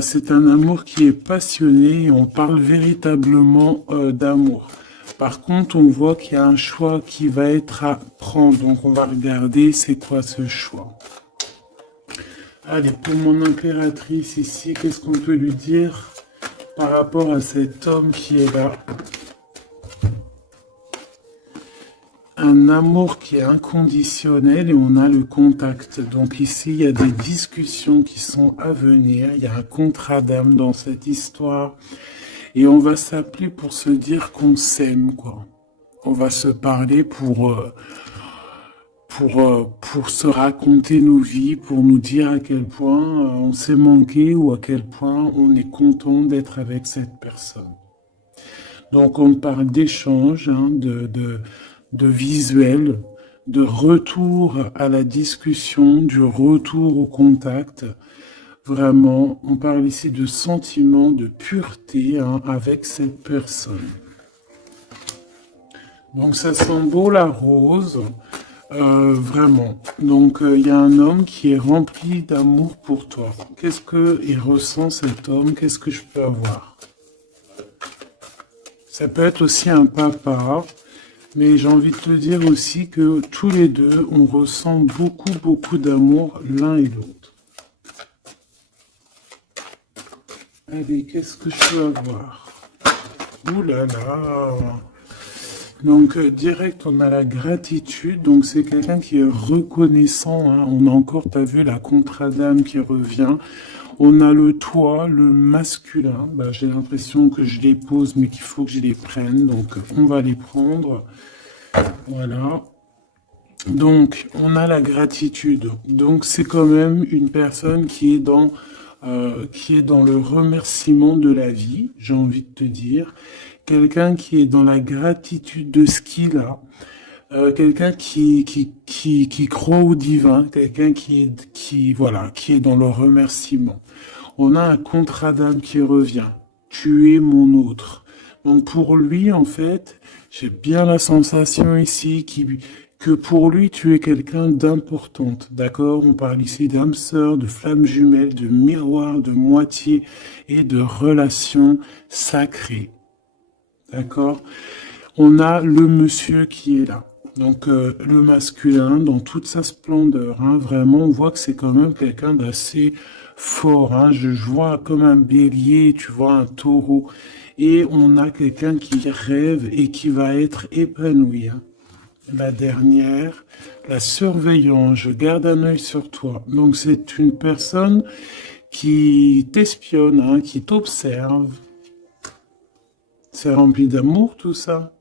C'est un amour qui est passionné et on parle véritablement d'amour. Par contre, on voit qu'il y a un choix qui va être à prendre. Donc, on va regarder c'est quoi ce choix. Allez, pour mon impératrice ici, qu'est-ce qu'on peut lui dire par rapport à cet homme qui est là? Un amour qui est inconditionnel et on a le contact. Donc ici, il y a des discussions qui sont à venir. Il y a un contrat d'âme dans cette histoire. Et on va s'appeler pour se dire qu'on s'aime, quoi. On va se parler pour se raconter nos vies, pour nous dire à quel point on s'est manqué ou à quel point on est content d'être avec cette personne. Donc on parle d'échange, hein, de visuel, de retour à la discussion, du retour au contact. Vraiment, on parle ici de sentiment, de pureté hein, avec cette personne. Donc ça sent beau la rose, vraiment. Donc il y a un homme qui est rempli d'amour pour toi. Qu'est-ce qu'il ressent cet homme? Qu'est-ce que je peux avoir? Ça peut être aussi un papa. Mais j'ai envie de te dire aussi que tous les deux, on ressent beaucoup d'amour l'un et l'autre. Allez, qu'est-ce que je peux avoir? Ouh là là! Donc, direct, on a la gratitude. Donc, c'est quelqu'un qui est reconnaissant. Hein. On a encore, t'as vu, la contrat d'âme qui revient. On a le toi, le masculin. Bah, j'ai l'impression que je les pose, mais qu'il faut que je les prenne. Donc, on va les prendre. Voilà. Donc, on a la gratitude. Donc, c'est quand même une personne qui est dans le remerciement de la vie, j'ai envie de te dire. Quelqu'un qui est dans la gratitude de ce qu'il a. Quelqu'un qui croit au divin. Quelqu'un qui est dans le remerciement. On a un contrat d'âme qui revient. Tu es mon autre. Donc, pour lui, en fait, j'ai bien la sensation ici que pour lui, tu es quelqu'un d'importante, d'accord? On parle ici d'âme sœur, de flamme jumelle, de miroir, de moitié et de relation sacrée, d'accord? On a le monsieur qui est là. Donc, le masculin, dans toute sa splendeur, hein, vraiment, on voit que c'est quand même quelqu'un d'assez fort. Hein, je vois comme un bélier, tu vois, un taureau. Et on a quelqu'un qui rêve et qui va être épanoui. Hein. La dernière, la surveillance, je garde un œil sur toi. Donc, c'est une personne qui t'espionne, hein, qui t'observe. C'est rempli d'amour, tout ça.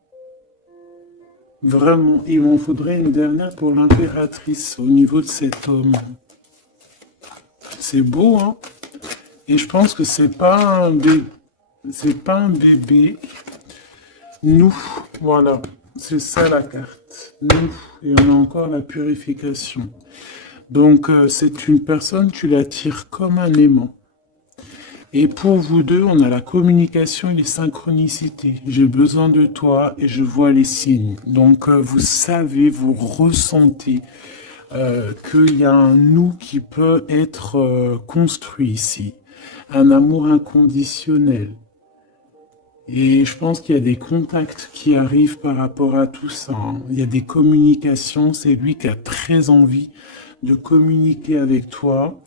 Vraiment, il m'en faudrait une dernière pour l'impératrice au niveau de cet homme. C'est beau, hein? Et je pense que c'est pas un bébé. Nous, voilà. C'est ça la carte. Nous. Et on a encore la purification. Donc, c'est une personne, tu l'attires comme un aimant. Et pour vous deux, on a la communication et les synchronicités. J'ai besoin de toi et je vois les signes. Donc, vous savez, vous ressentez qu'il y a un nous qui peut être construit ici. Un amour inconditionnel. Et je pense qu'il y a des contacts qui arrivent par rapport à tout ça. Hein. Il y a des communications. C'est lui qui a très envie de communiquer avec toi.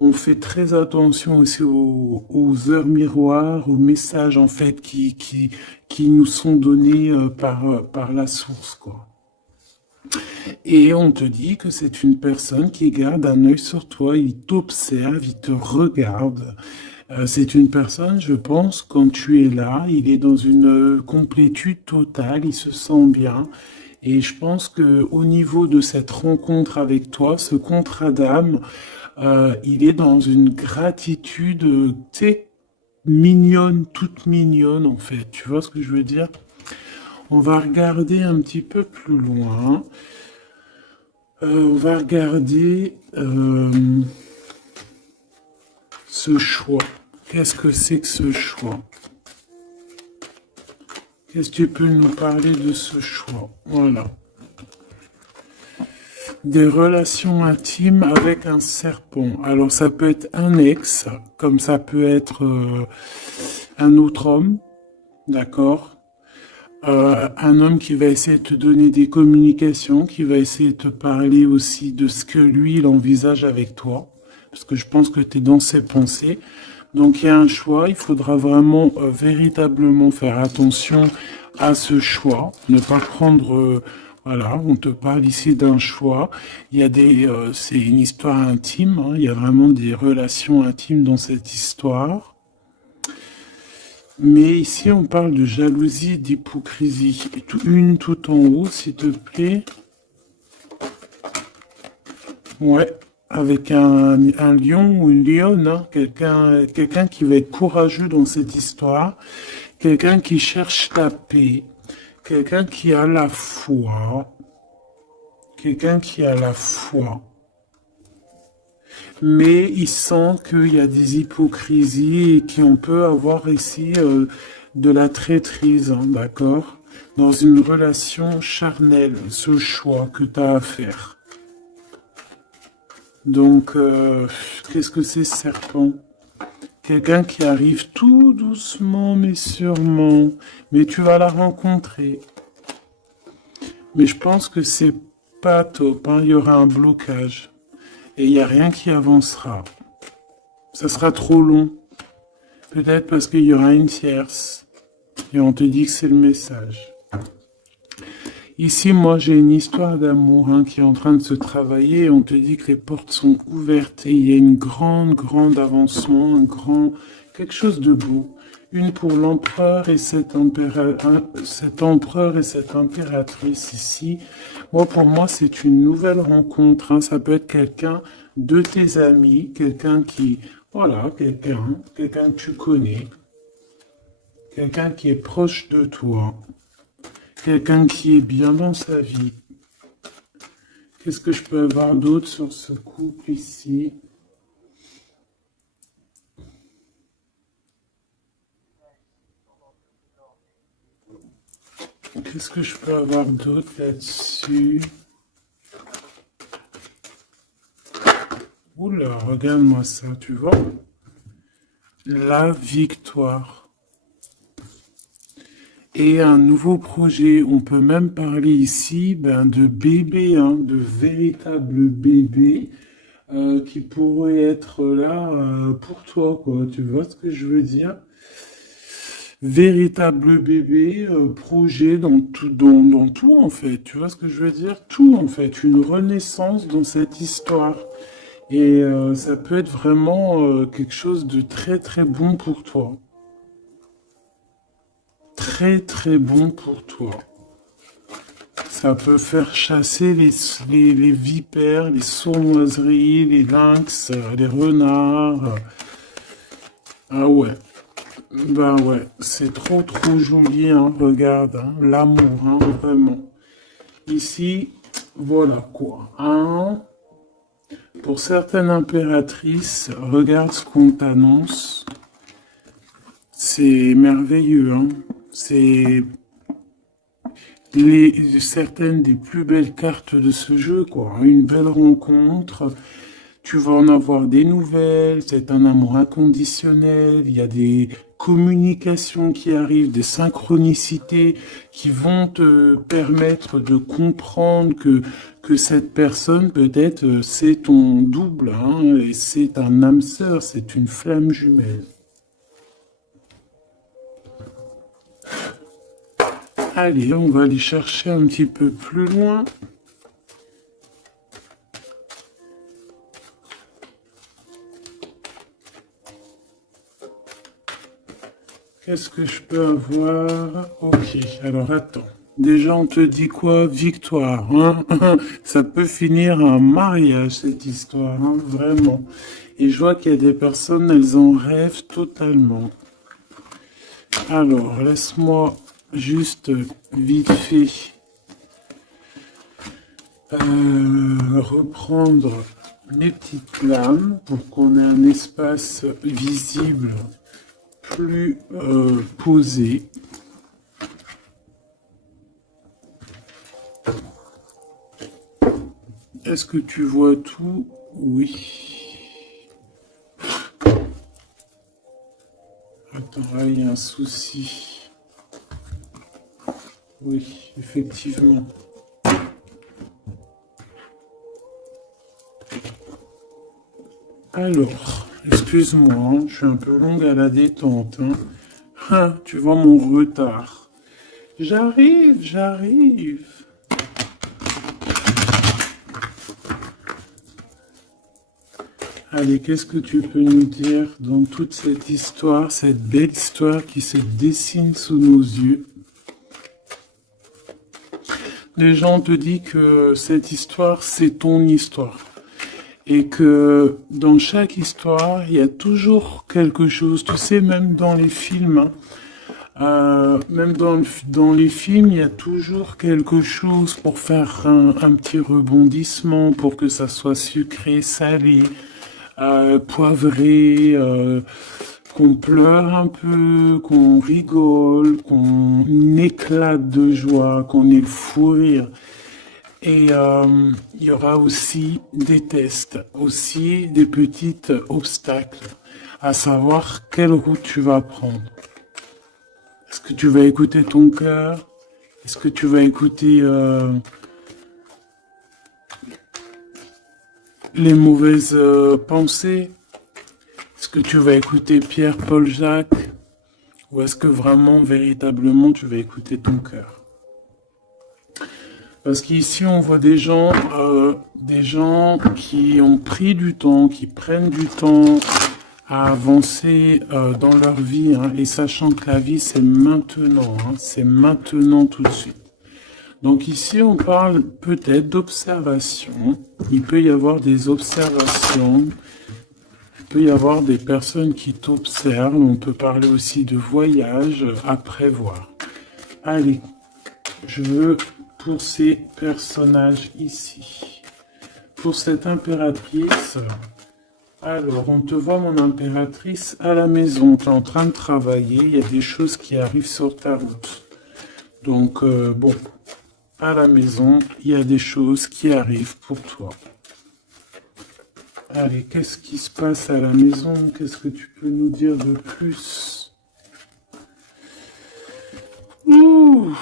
On fait très attention aussi aux heures miroirs, aux messages en fait qui nous sont donnés par la source, quoi. Et on te dit que c'est une personne qui garde un œil sur toi, il t'observe, il te regarde. C'est une personne, je pense, quand tu es là, il est dans une complétude totale, il se sent bien. Et je pense que au niveau de cette rencontre avec toi, ce contrat d'âme, il est dans une gratitude, tu sais, mignonne, toute mignonne en fait. Tu vois ce que je veux dire? On va regarder un petit peu plus loin. On va regarder ce choix. Qu'est-ce que c'est que ce choix? Qu'est-ce que tu peux nous parler de ce choix? Voilà. des relations intimes avec un serpent. Alors ça peut être un ex, comme ça peut être un autre homme, d'accord? Un homme qui va essayer de te donner des communications, qui va essayer de te parler aussi de ce que lui, il envisage avec toi, parce que je pense que tu es dans ses pensées. Donc il y a un choix, il faudra vraiment véritablement faire attention à ce choix, ne pas prendre, voilà, on te parle ici d'un choix. Il y a c'est une histoire intime, hein, il y a vraiment des relations intimes dans cette histoire. Mais ici, on parle de jalousie et d'hypocrisie. Une tout en haut, s'il te plaît. Ouais, avec un lion ou une lionne, hein. Quelqu'un qui va être courageux dans cette histoire. Quelqu'un qui cherche la paix. Quelqu'un qui a la foi. Quelqu'un qui a la foi. Mais il sent qu'il y a des hypocrisies et qu'on peut avoir ici de la traîtrise, hein, d'accord? Dans une relation charnelle, ce choix que tu as à faire. Donc, qu'est-ce que c'est, serpent? Quelqu'un qui arrive tout doucement mais sûrement, mais tu vas la rencontrer. Mais je pense que c'est pas top, hein, il y aura un blocage. Et il n'y a rien qui avancera. Ça sera trop long. Peut-être parce qu'il y aura une tierce. Et on te dit que c'est le message. Ici, moi, j'ai une histoire d'amour hein, qui est en train de se travailler. Et on te dit que les portes sont ouvertes. Et il y a une grande avancement, quelque chose de beau. Une pour l'empereur et cet empereur et cette impératrice ici. Moi, pour moi, c'est une nouvelle rencontre. Hein. Ça peut être quelqu'un de tes amis, quelqu'un qui, voilà, quelqu'un que tu connais, quelqu'un qui est proche de toi, quelqu'un qui est bien dans sa vie. Qu'est-ce que je peux avoir d'autre sur ce couple ici? Qu'est-ce que je peux avoir d'autre là-dessus? Oula, regarde-moi ça, tu vois? La victoire. Et un nouveau projet, on peut même parler ici de bébés, hein, de véritables bébés qui pourraient être là pour toi, quoi. Tu vois ce que je veux dire? Véritable bébé, projet dans tout en fait. Tu vois ce que je veux dire? Tout en fait, une renaissance dans cette histoire. Et ça peut être vraiment quelque chose de très bon pour toi. Très bon pour toi. Ça peut faire chasser les vipères, les sournoiseries, les lynx, les renards. Ah ouais. Bah ouais, c'est trop joli, hein, regarde, hein, l'amour, hein, vraiment. Ici, voilà quoi. Hein. Pour certaines impératrices, regarde ce qu'on t'annonce. C'est merveilleux, hein. C'est certaines des plus belles cartes de ce jeu, quoi. Une belle rencontre. Tu vas en avoir des nouvelles, c'est un amour inconditionnel, il y a des communications qui arrivent, des synchronicités qui vont te permettre de comprendre que cette personne, peut-être, c'est ton double, hein, et c'est un âme sœur, c'est une flamme jumelle. Allez, on va aller chercher un petit peu plus loin. Qu'est-ce que je peux avoir? Ok, alors attends. Déjà, on te dit quoi? Victoire, hein? Ça peut finir un mariage, cette histoire, hein? Vraiment. Et je vois qu'il y a des personnes, elles en rêvent totalement. Alors, laisse-moi juste vite fait reprendre mes petites lames pour qu'on ait un espace visible plus posé. Est-ce que tu vois tout? Oui. Attends, là, il y a un souci. Oui, effectivement. Alors, excuse-moi, hein, je suis un peu longue à la détente. Hein. Ah, tu vois mon retard. J'arrive. Allez, qu'est-ce que tu peux nous dire dans toute cette histoire, cette belle histoire qui se dessine sous nos yeux? Les gens te disent que cette histoire, c'est ton histoire. Et que dans chaque histoire, il y a toujours quelque chose. Tu sais, même dans les films, même dans les films, il y a toujours quelque chose pour faire un petit rebondissement, pour que ça soit sucré, salé, poivré, qu'on pleure un peu, qu'on rigole, qu'on éclate de joie, qu'on ait le fou rire. Et il y aura aussi des tests, aussi des petits obstacles, à savoir quelle route tu vas prendre. Est-ce que tu vas écouter ton cœur? Est-ce que tu vas écouter les mauvaises pensées? Est-ce que tu vas écouter Pierre, Paul, Jacques? Ou est-ce que vraiment, véritablement, tu vas écouter ton cœur? Parce qu'ici, on voit des gens qui ont pris du temps, qui prennent du temps à avancer dans leur vie, hein, et sachant que la vie, c'est maintenant, hein, c'est maintenant tout de suite. Donc ici, on parle peut-être d'observation. Il peut y avoir des observations. Il peut y avoir des personnes qui t'observent. On peut parler aussi de voyage à prévoir. Allez, je veux pour ces personnages ici. Pour cette impératrice, alors on te voit mon impératrice à la maison. Tu es en train de travailler. Il y a des choses qui arrivent sur ta route. Donc bon, à la maison, il y a des choses qui arrivent pour toi. Allez, qu'est-ce qui se passe à la maison? Qu'est-ce que tu peux nous dire de plus? Ouh.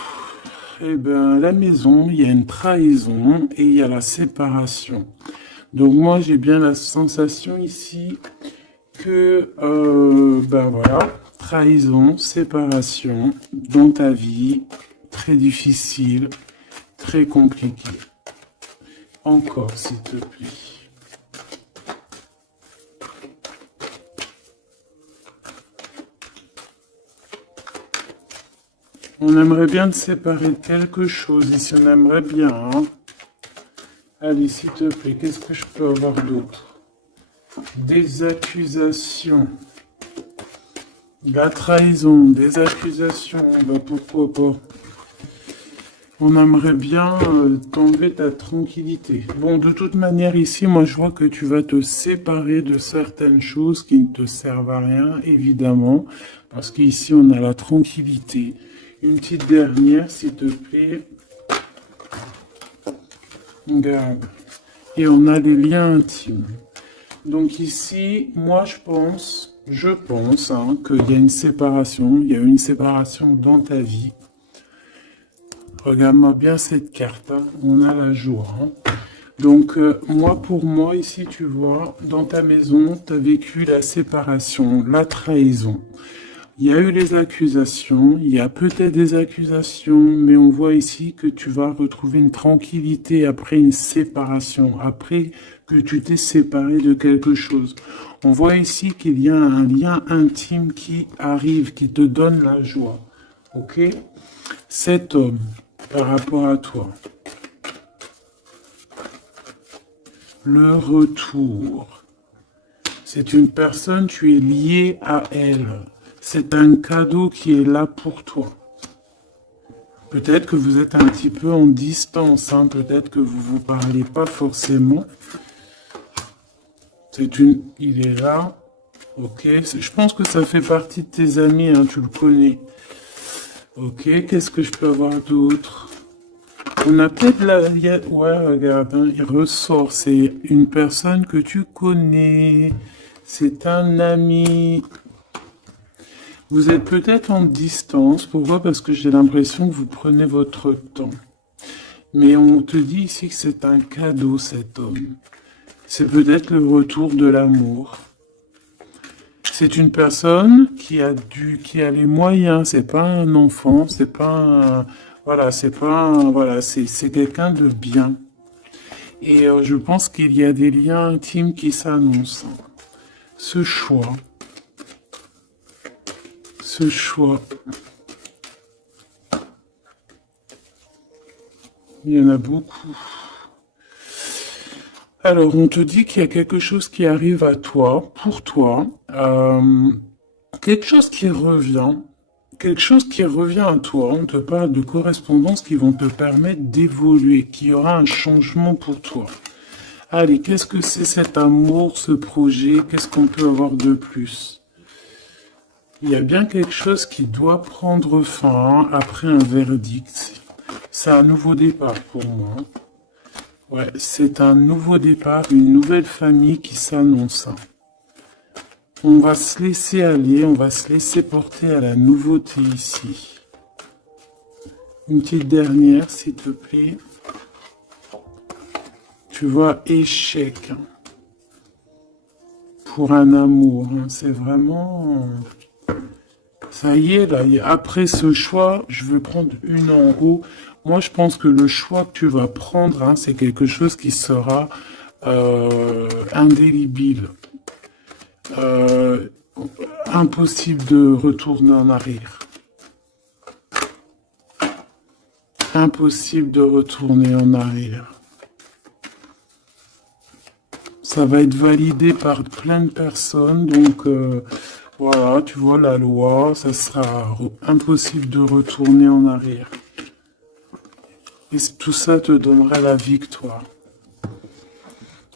Eh bien, à la maison, il y a une trahison et il y a la séparation. Donc moi, j'ai bien la sensation ici que, ben voilà, trahison, séparation dans ta vie, très difficile, très compliqué. Encore, s'il te plaît. On aimerait bien te séparer de quelque chose, ici on aimerait bien. Hein. Allez, s'il te plaît, qu'est-ce que je peux avoir d'autre? Des accusations. La trahison, des accusations, bah pourquoi pas. On aimerait bien t'enlever ta tranquillité. Bon, de toute manière, ici, moi je vois que tu vas te séparer de certaines choses qui ne te servent à rien, évidemment. Parce qu'ici, on a la tranquillité. Une petite dernière, s'il te plaît. Regarde. Et on a les liens intimes. Donc ici, moi je pense hein, qu'il y a une séparation. Il y a une séparation dans ta vie. Regarde-moi bien cette carte. Hein. On a la joie. Hein. Donc pour moi, ici, tu vois, dans ta maison, tu as vécu la séparation, la trahison. Il y a eu les accusations, il y a peut-être des accusations, mais on voit ici que tu vas retrouver une tranquillité après une séparation, après que tu t'es séparé de quelque chose. On voit ici qu'il y a un lien intime qui arrive, qui te donne la joie. Ok? Cet homme, par rapport à toi. Le retour. C'est une personne, tu es lié à elle. C'est un cadeau qui est là pour toi. Peut-être que vous êtes un petit peu en distance, hein, peut-être que vous ne vous parlez pas forcément. Il est là, ok. Je pense que ça fait partie de tes amis, hein, tu le connais. Ok, qu'est-ce que je peux avoir d'autre? On a peut-être la... Ouais, regarde, hein, il ressort. C'est une personne que tu connais. C'est un ami. Vous êtes peut-être en distance. Pourquoi? Parce que j'ai l'impression que vous prenez votre temps. Mais on te dit ici que c'est un cadeau, cet homme. C'est peut-être le retour de l'amour. C'est une personne qui a les moyens. C'est pas un enfant. C'est pas un, voilà, c'est pas un, voilà, c'est quelqu'un de bien. Et je pense qu'il y a des liens intimes qui s'annoncent. Ce choix. Ce choix. Il y en a beaucoup. Alors, on te dit qu'il y a quelque chose qui arrive à toi, pour toi, quelque chose qui revient, quelque chose qui revient à toi. On te parle de correspondances qui vont te permettre d'évoluer, qu'il y aura un changement pour toi. Allez, qu'est-ce que c'est cet amour, ce projet? Qu'est-ce qu'on peut avoir de plus? Il y a bien quelque chose qui doit prendre fin après un verdict. C'est un nouveau départ pour moi. Ouais, c'est un nouveau départ, une nouvelle famille qui s'annonce. On va se laisser aller, on va se laisser porter à la nouveauté ici. Une petite dernière, s'il te plaît. Tu vois, échec. Pour un amour, hein. C'est vraiment... Ça y est, là, après ce choix, je veux prendre une en haut. Moi, je pense que le choix que tu vas prendre, hein, c'est quelque chose qui sera indélébile. Impossible de retourner en arrière. Impossible de retourner en arrière. Ça va être validé par plein de personnes, donc voilà, tu vois la loi, ça sera impossible de retourner en arrière. Et tout ça te donnera la victoire.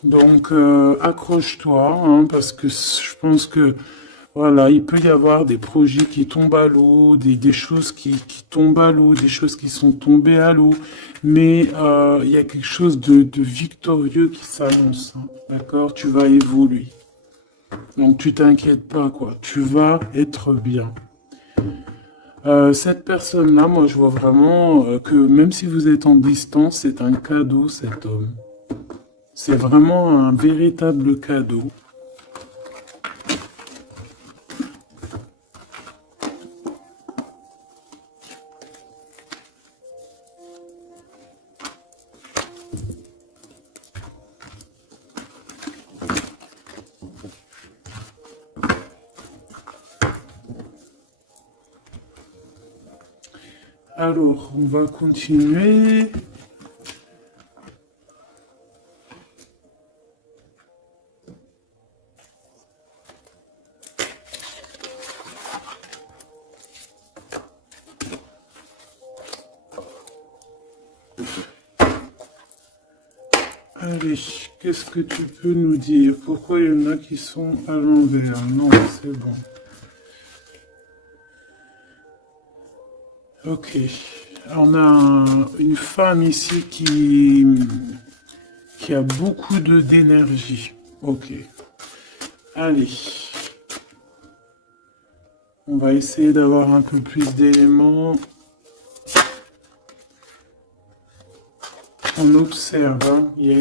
Donc accroche-toi, hein, parce que je pense que voilà, il peut y avoir des projets qui tombent à l'eau, des choses qui tombent à l'eau, des choses qui sont tombées à l'eau, mais il y a quelque chose de victorieux qui s'annonce, hein, d'accord? Tu vas évoluer. Donc tu t'inquiètes pas, quoi. Tu vas être bien. Cette personne-là, moi je vois vraiment que même si vous êtes en distance, c'est un cadeau, cet homme. C'est vraiment un véritable cadeau. Alors, on va continuer. Allez, qu'est-ce que tu peux nous dire? Pourquoi il y en a qui sont à l'envers? Non, c'est bon. Ok. On a une femme ici qui a beaucoup d'énergie. Ok. Allez. On va essayer d'avoir un peu plus d'éléments. On observe, hein. Il y a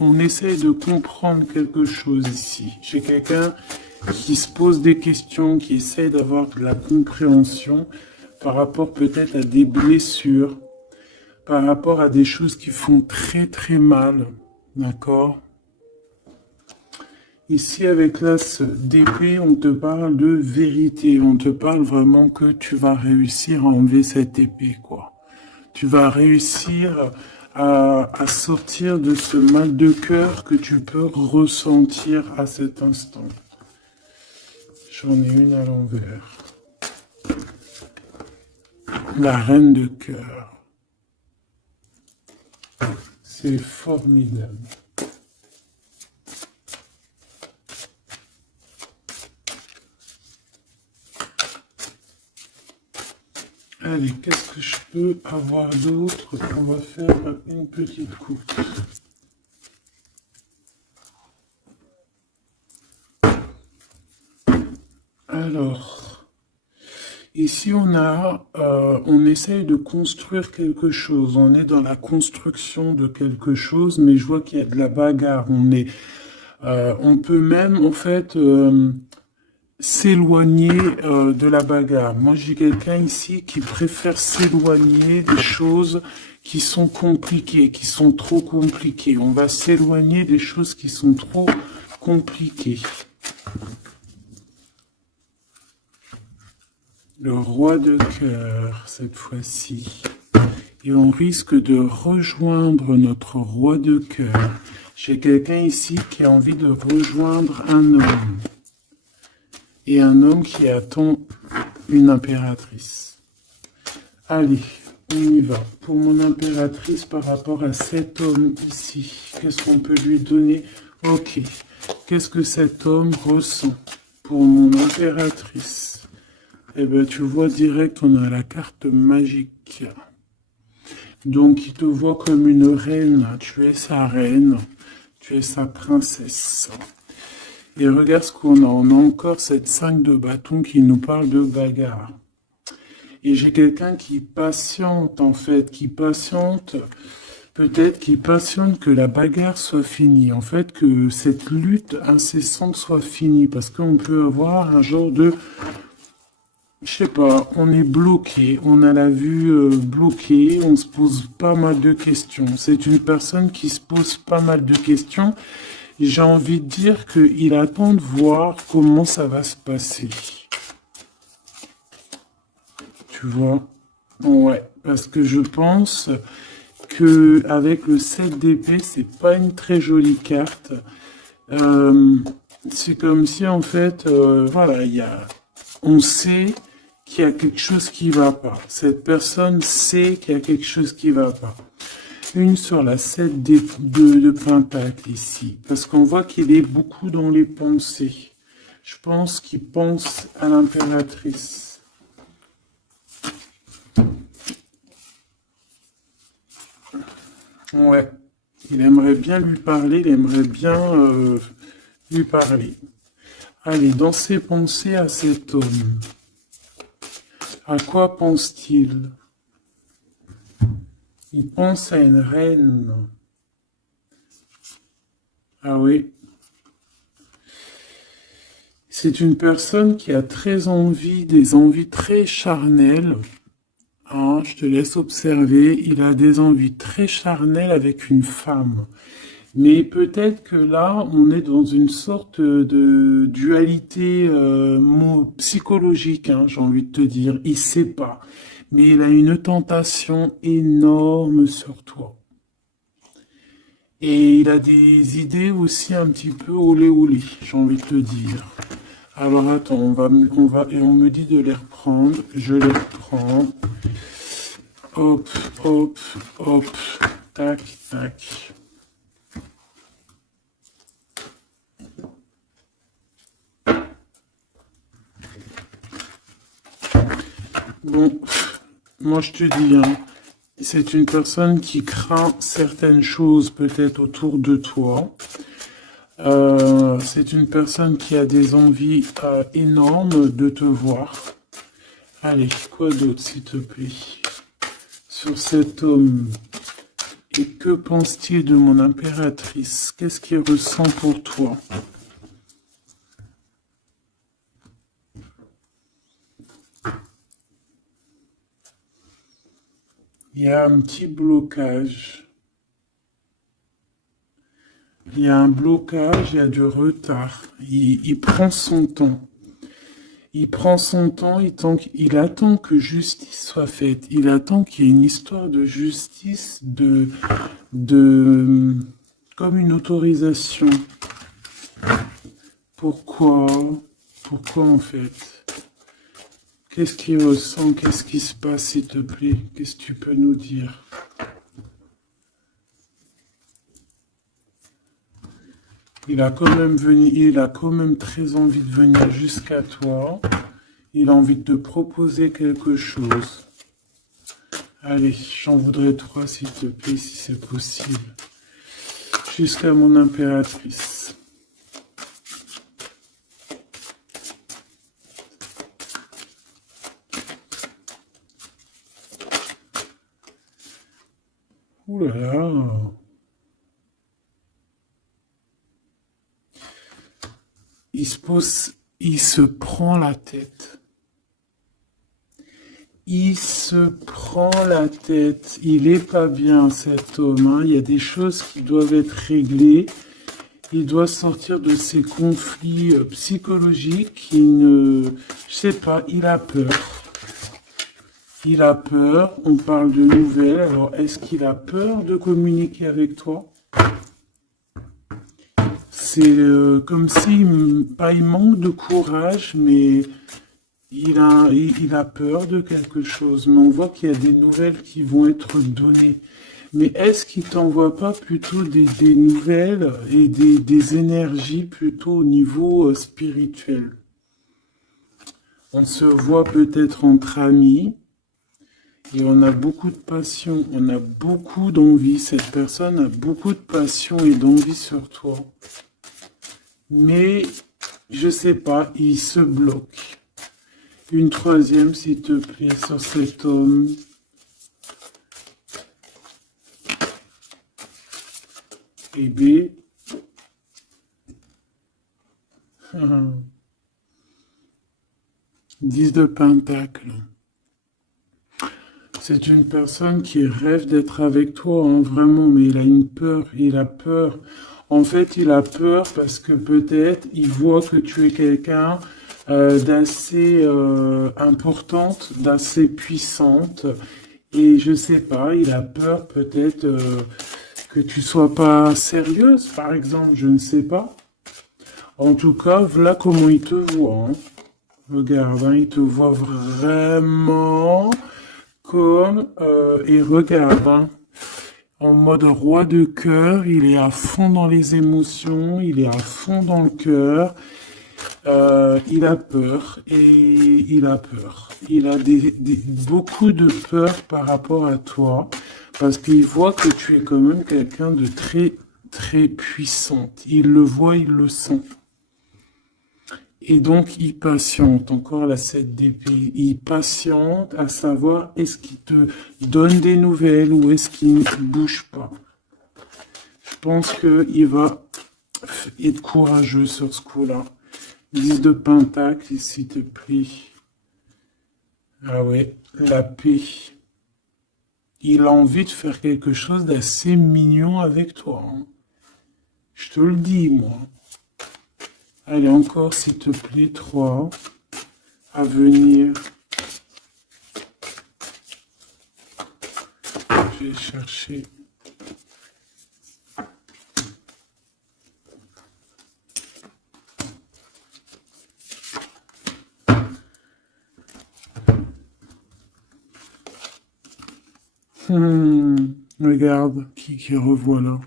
on essaye de comprendre quelque chose ici. J'ai quelqu'un qui se pose des questions, qui essaie d'avoir de la compréhension par rapport peut-être à des blessures, par rapport à des choses qui font très très mal, d'accord? Ici, avec l'as d'épée, on te parle de vérité, on te parle vraiment que tu vas réussir à enlever cette épée, quoi. Tu vas réussir à sortir de ce mal de cœur que tu peux ressentir à cet instant. J'en ai une à l'envers. La reine de cœur. C'est formidable. Allez, qu'est-ce que je peux avoir d'autre? On va faire une petite coupe. Alors, ici on essaye de construire quelque chose. On est dans la construction de quelque chose, mais je vois qu'il y a de la bagarre. On peut même en fait s'éloigner de la bagarre. Moi, j'ai quelqu'un ici qui préfère s'éloigner des choses qui sont compliquées, qui sont trop compliquées. On va s'éloigner des choses qui sont trop compliquées. Le roi de cœur, cette fois-ci. Et on risque de rejoindre notre roi de cœur. J'ai quelqu'un ici qui a envie de rejoindre un homme. Et un homme qui attend une impératrice. Allez, on y va. Pour mon impératrice, par rapport à cet homme ici, qu'est-ce qu'on peut lui donner? Ok. Qu'est-ce que cet homme ressent pour mon impératrice? Eh bien, tu vois direct, on a la carte magique. Donc, il te voit comme une reine. Tu es sa reine. Tu es sa princesse. Et regarde ce qu'on a. On a encore cette 5 de bâton qui nous parle de bagarre. Et j'ai quelqu'un qui patiente, en fait, qui patiente, peut-être qui patiente que la bagarre soit finie. En fait, que cette lutte incessante soit finie. Parce qu'on peut avoir un genre de... Je sais pas, on est bloqué, on a la vue bloquée, on se pose pas mal de questions. C'est une personne qui se pose pas mal de questions. J'ai envie de dire qu'il attend de voir comment ça va se passer. Tu vois? Ouais, parce que je pense que avec le 7 d'épée, c'est pas une très jolie carte. C'est comme si en fait, voilà, on sait qu'il y a quelque chose qui va pas. Cette personne sait qu'il y a quelque chose qui va pas. Une sur la 7 de Pentacle ici. Parce qu'on voit qu'il est beaucoup dans les pensées. Je pense qu'il pense à l'impératrice. Ouais. Il aimerait bien lui parler, il aimerait bien lui parler. Allez, dans ses pensées à cet homme. À quoi pense-t-il? Il pense à une reine. Ah oui. C'est une personne qui a très envie, des envies très charnelles. Hein, je te laisse observer. Il a des envies très charnelles avec une femme. Mais peut-être que là, on est dans une sorte de dualité psychologique, hein, j'ai envie de te dire. Il sait pas. Mais il a une tentation énorme sur toi. Et il a des idées aussi un petit peu olé olé, j'ai envie de te dire. Alors attends, et on me dit de les reprendre. Je les reprends. Hop, hop, hop. Tac, tac. Bon, moi je te dis, hein, c'est une personne qui craint certaines choses peut-être autour de toi. C'est une personne qui a des envies énormes de te voir. Allez, quoi d'autre s'il te plaît? Sur cet homme. Et que pense-t-il de mon impératrice? Qu'est-ce qu'il ressent pour toi? Il y a un petit blocage. Il y a un blocage, il y a du retard. Il prend son temps. Il prend son temps, il attend que justice soit faite. Il attend qu'il y ait une histoire de justice, comme une autorisation. Pourquoi? Pourquoi en fait? Qu'est-ce qu'il ressent? Qu'est-ce qui se passe, s'il te plaît? Qu'est-ce que tu peux nous dire? Il a quand même très envie de venir jusqu'à toi. Il a envie de te proposer quelque chose. Allez, j'en voudrais 3 s'il te plaît, si c'est possible. Jusqu'à mon impératrice. Ouh là là. Il se prend la tête. Il se prend la tête. Il est pas bien, cet homme, hein. Il y a des choses qui doivent être réglées. Il doit sortir de ces conflits psychologiques. Je sais pas, il a peur. Il a peur. On parle de nouvelles. Alors, est-ce qu'il a peur de communiquer avec toi? C'est comme si, pas il manque de courage, mais il a peur de quelque chose. Mais on voit qu'il y a des nouvelles qui vont être données. Mais est-ce qu'il t'envoie pas plutôt des nouvelles et des énergies plutôt au niveau spirituel? On se voit peut-être entre amis et on a beaucoup de passion, on a beaucoup d'envie. Cette personne a beaucoup de passion et d'envie sur toi. Mais, je sais pas, il se bloque. Une troisième, s'il te plaît, sur cet homme. Et B. 10 de Pentacle. C'est une personne qui rêve d'être avec toi, hein, vraiment, mais il a une peur, il a peur. En fait, il a peur parce que peut-être il voit que tu es quelqu'un d'assez importante, d'assez puissante. Et je sais pas, il a peur peut-être que tu sois pas sérieuse, par exemple, je ne sais pas. En tout cas, voilà comment il te voit, hein. Regarde, hein, il te voit vraiment comme... et regarde, hein, en mode roi de cœur, il est à fond dans les émotions, il est à fond dans le cœur. Il a peur et il a peur. Il a beaucoup de peur par rapport à toi parce qu'il voit que tu es quand même quelqu'un de très, très puissante. Il le voit, il le sent. Et donc, il patiente. Encore la 7 d'épée. Il patiente à savoir est-ce qu'il te donne des nouvelles ou est-ce qu'il ne bouge pas. Je pense qu'il va être courageux sur ce coup-là. 10 de Pentacle, s'il te plaît. Ah ouais, la paix. Il a envie de faire quelque chose d'assez mignon avec toi, hein. Je te le dis, moi. Allez, encore, s'il te plaît, 3. À venir. Je vais chercher. Regarde, qui revoit là.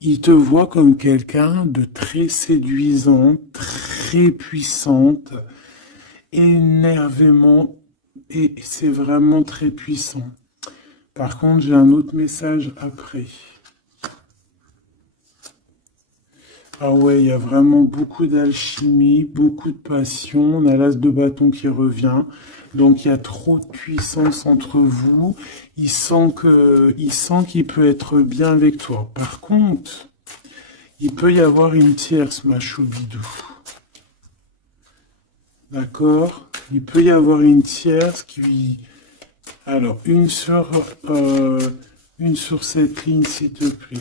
Il te voit comme quelqu'un de très séduisant, très puissante, énervément, et c'est vraiment très puissant. Par contre, j'ai un autre message après. Ah ouais, il y a vraiment beaucoup d'alchimie, beaucoup de passion. On a l'as de bâton qui revient. Donc il y a trop de puissance entre vous. Il sent qu'il peut être bien avec toi. Par contre, il peut y avoir une tierce, ma choubidou. D'accord? Il peut y avoir une tierce qui... Alors, une sur cette ligne, s'il te plaît.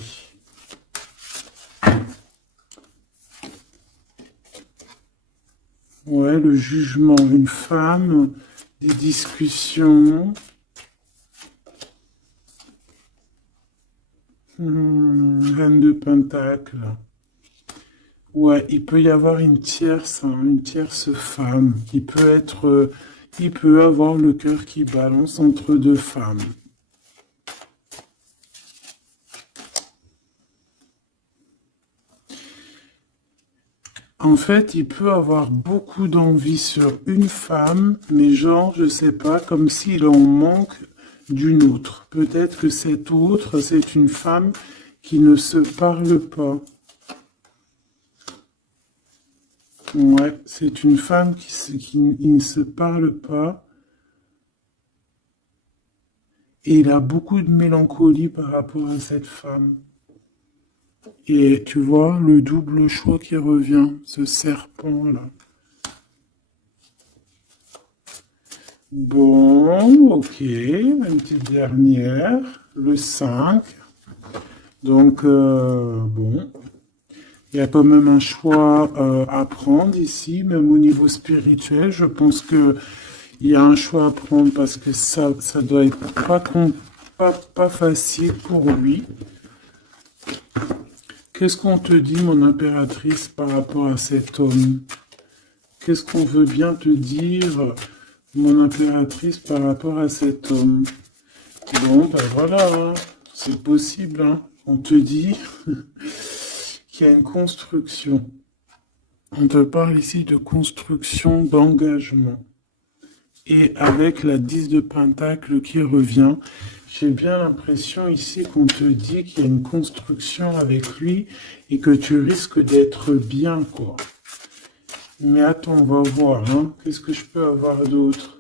Ouais, le jugement, une femme, des discussions. Reine de Pentacle. Ouais, il peut y avoir une tierce femme. Il peut avoir le cœur qui balance entre deux femmes. En fait, il peut avoir beaucoup d'envie sur une femme, mais genre, je sais pas, comme s'il en manque d'une autre. Peut-être que cette autre, c'est une femme qui ne se parle pas. Ouais, c'est une femme qui ne se parle pas. Et il a beaucoup de mélancolie par rapport à cette femme. Et tu vois, le double choix qui revient, ce serpent-là. Bon, ok, une petite dernière, le 5. Donc, bon, il y a quand même un choix à prendre ici, même au niveau spirituel. Je pense que il y a un choix à prendre parce que ça doit être pas facile pour lui. Qu'est-ce qu'on te dit, mon impératrice, par rapport à cet homme? Qu'est-ce qu'on veut bien te dire, mon impératrice, par rapport à cet homme? Bon, ben voilà, hein, c'est possible, hein. On te dit qu'il y a une construction. On te parle ici de construction, d'engagement. Et avec la 10 de Pentacle qui revient, j'ai bien l'impression ici qu'on te dit qu'il y a une construction avec lui et que tu risques d'être bien, quoi. Mais attends, on va voir, hein. Qu'est-ce que je peux avoir d'autre?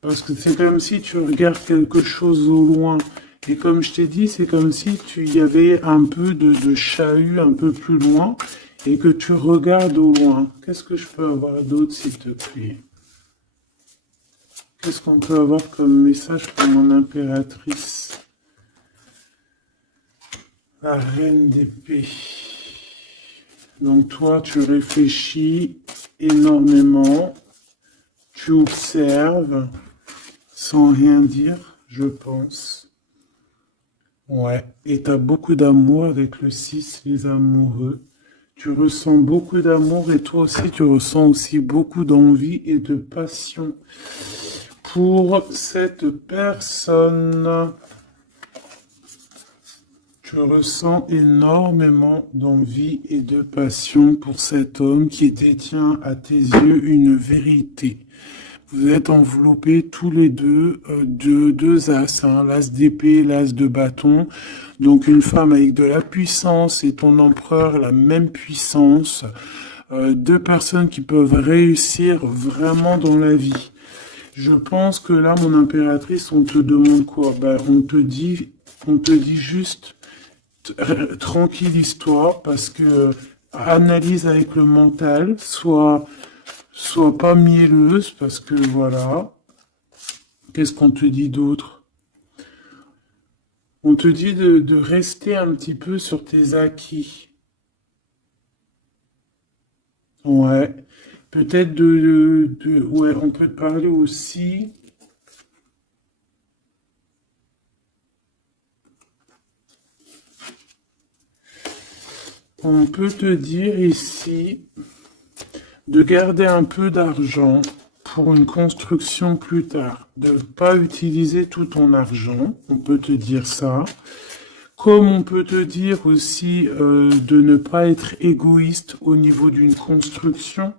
Parce que c'est comme si tu regardes quelque chose au loin. Et comme je t'ai dit, c'est comme si tu y avait un peu de chahut un peu plus loin et que tu regardes au loin. Qu'est-ce que je peux avoir d'autre, s'il te plaît? Qu'est-ce qu'on peut avoir comme message pour mon impératrice? La reine d'épée. Donc toi, tu réfléchis énormément, tu observes, sans rien dire, je pense. Ouais, et tu as beaucoup d'amour avec le 6, les amoureux. Tu ressens beaucoup d'amour et toi aussi, tu ressens aussi beaucoup d'envie et de passion pour cette personne. Je ressens énormément d'envie et de passion pour cet homme qui détient à tes yeux une vérité. Vous êtes enveloppés tous les deux de deux as, hein, l'as d'épée, l'as de bâton. Donc une femme avec de la puissance et ton empereur la même puissance. Deux personnes qui peuvent réussir vraiment dans la vie. Je pense que là, mon impératrice, on te demande quoi? Ben, on te dit juste tranquille-toi parce que analyse avec le mental, sois pas mielleuse parce que voilà. Qu'est-ce qu'on te dit d'autre? On te dit de rester un petit peu sur tes acquis. Ouais. Peut-être ouais, on peut te parler aussi. On peut te dire ici de garder un peu d'argent pour une construction plus tard, de ne pas utiliser tout ton argent, on peut te dire ça. Comme on peut te dire aussi de ne pas être égoïste au niveau d'une construction,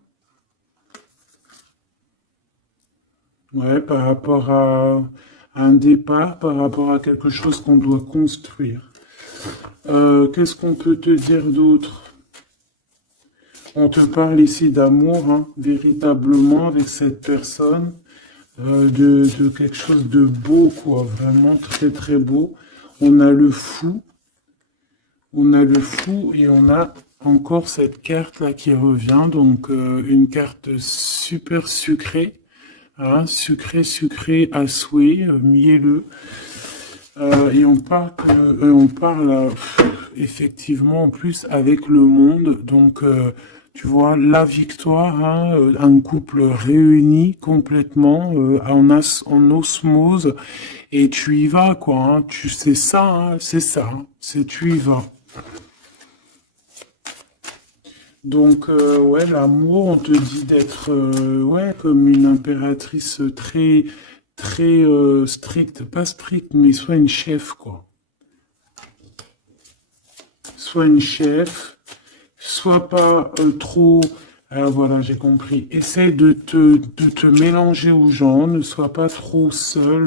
ouais, par rapport à un départ, par rapport à quelque chose qu'on doit construire. Qu'est-ce qu'on peut te dire d'autre? On te parle ici d'amour, hein, véritablement, avec cette personne, de quelque chose de beau, quoi, vraiment très très beau. On a le fou, on a le fou et on a encore cette carte-là qui revient, donc une carte super sucrée, hein, sucrée à souhait, mielleux. Et on parle effectivement en plus avec le monde, donc tu vois la victoire, hein, un couple réuni complètement en osmose, et tu y vas quoi, hein, tu sais ça, hein, c'est ça, hein, c'est tu y vas. Donc ouais, l'amour, on te dit d'être ouais comme une impératrice très stricte, pas stricte, mais soit une chef quoi. Soit une chef, Sois pas trop... Ah, voilà, j'ai compris. Essaye de te mélanger aux gens, ne sois pas trop seul,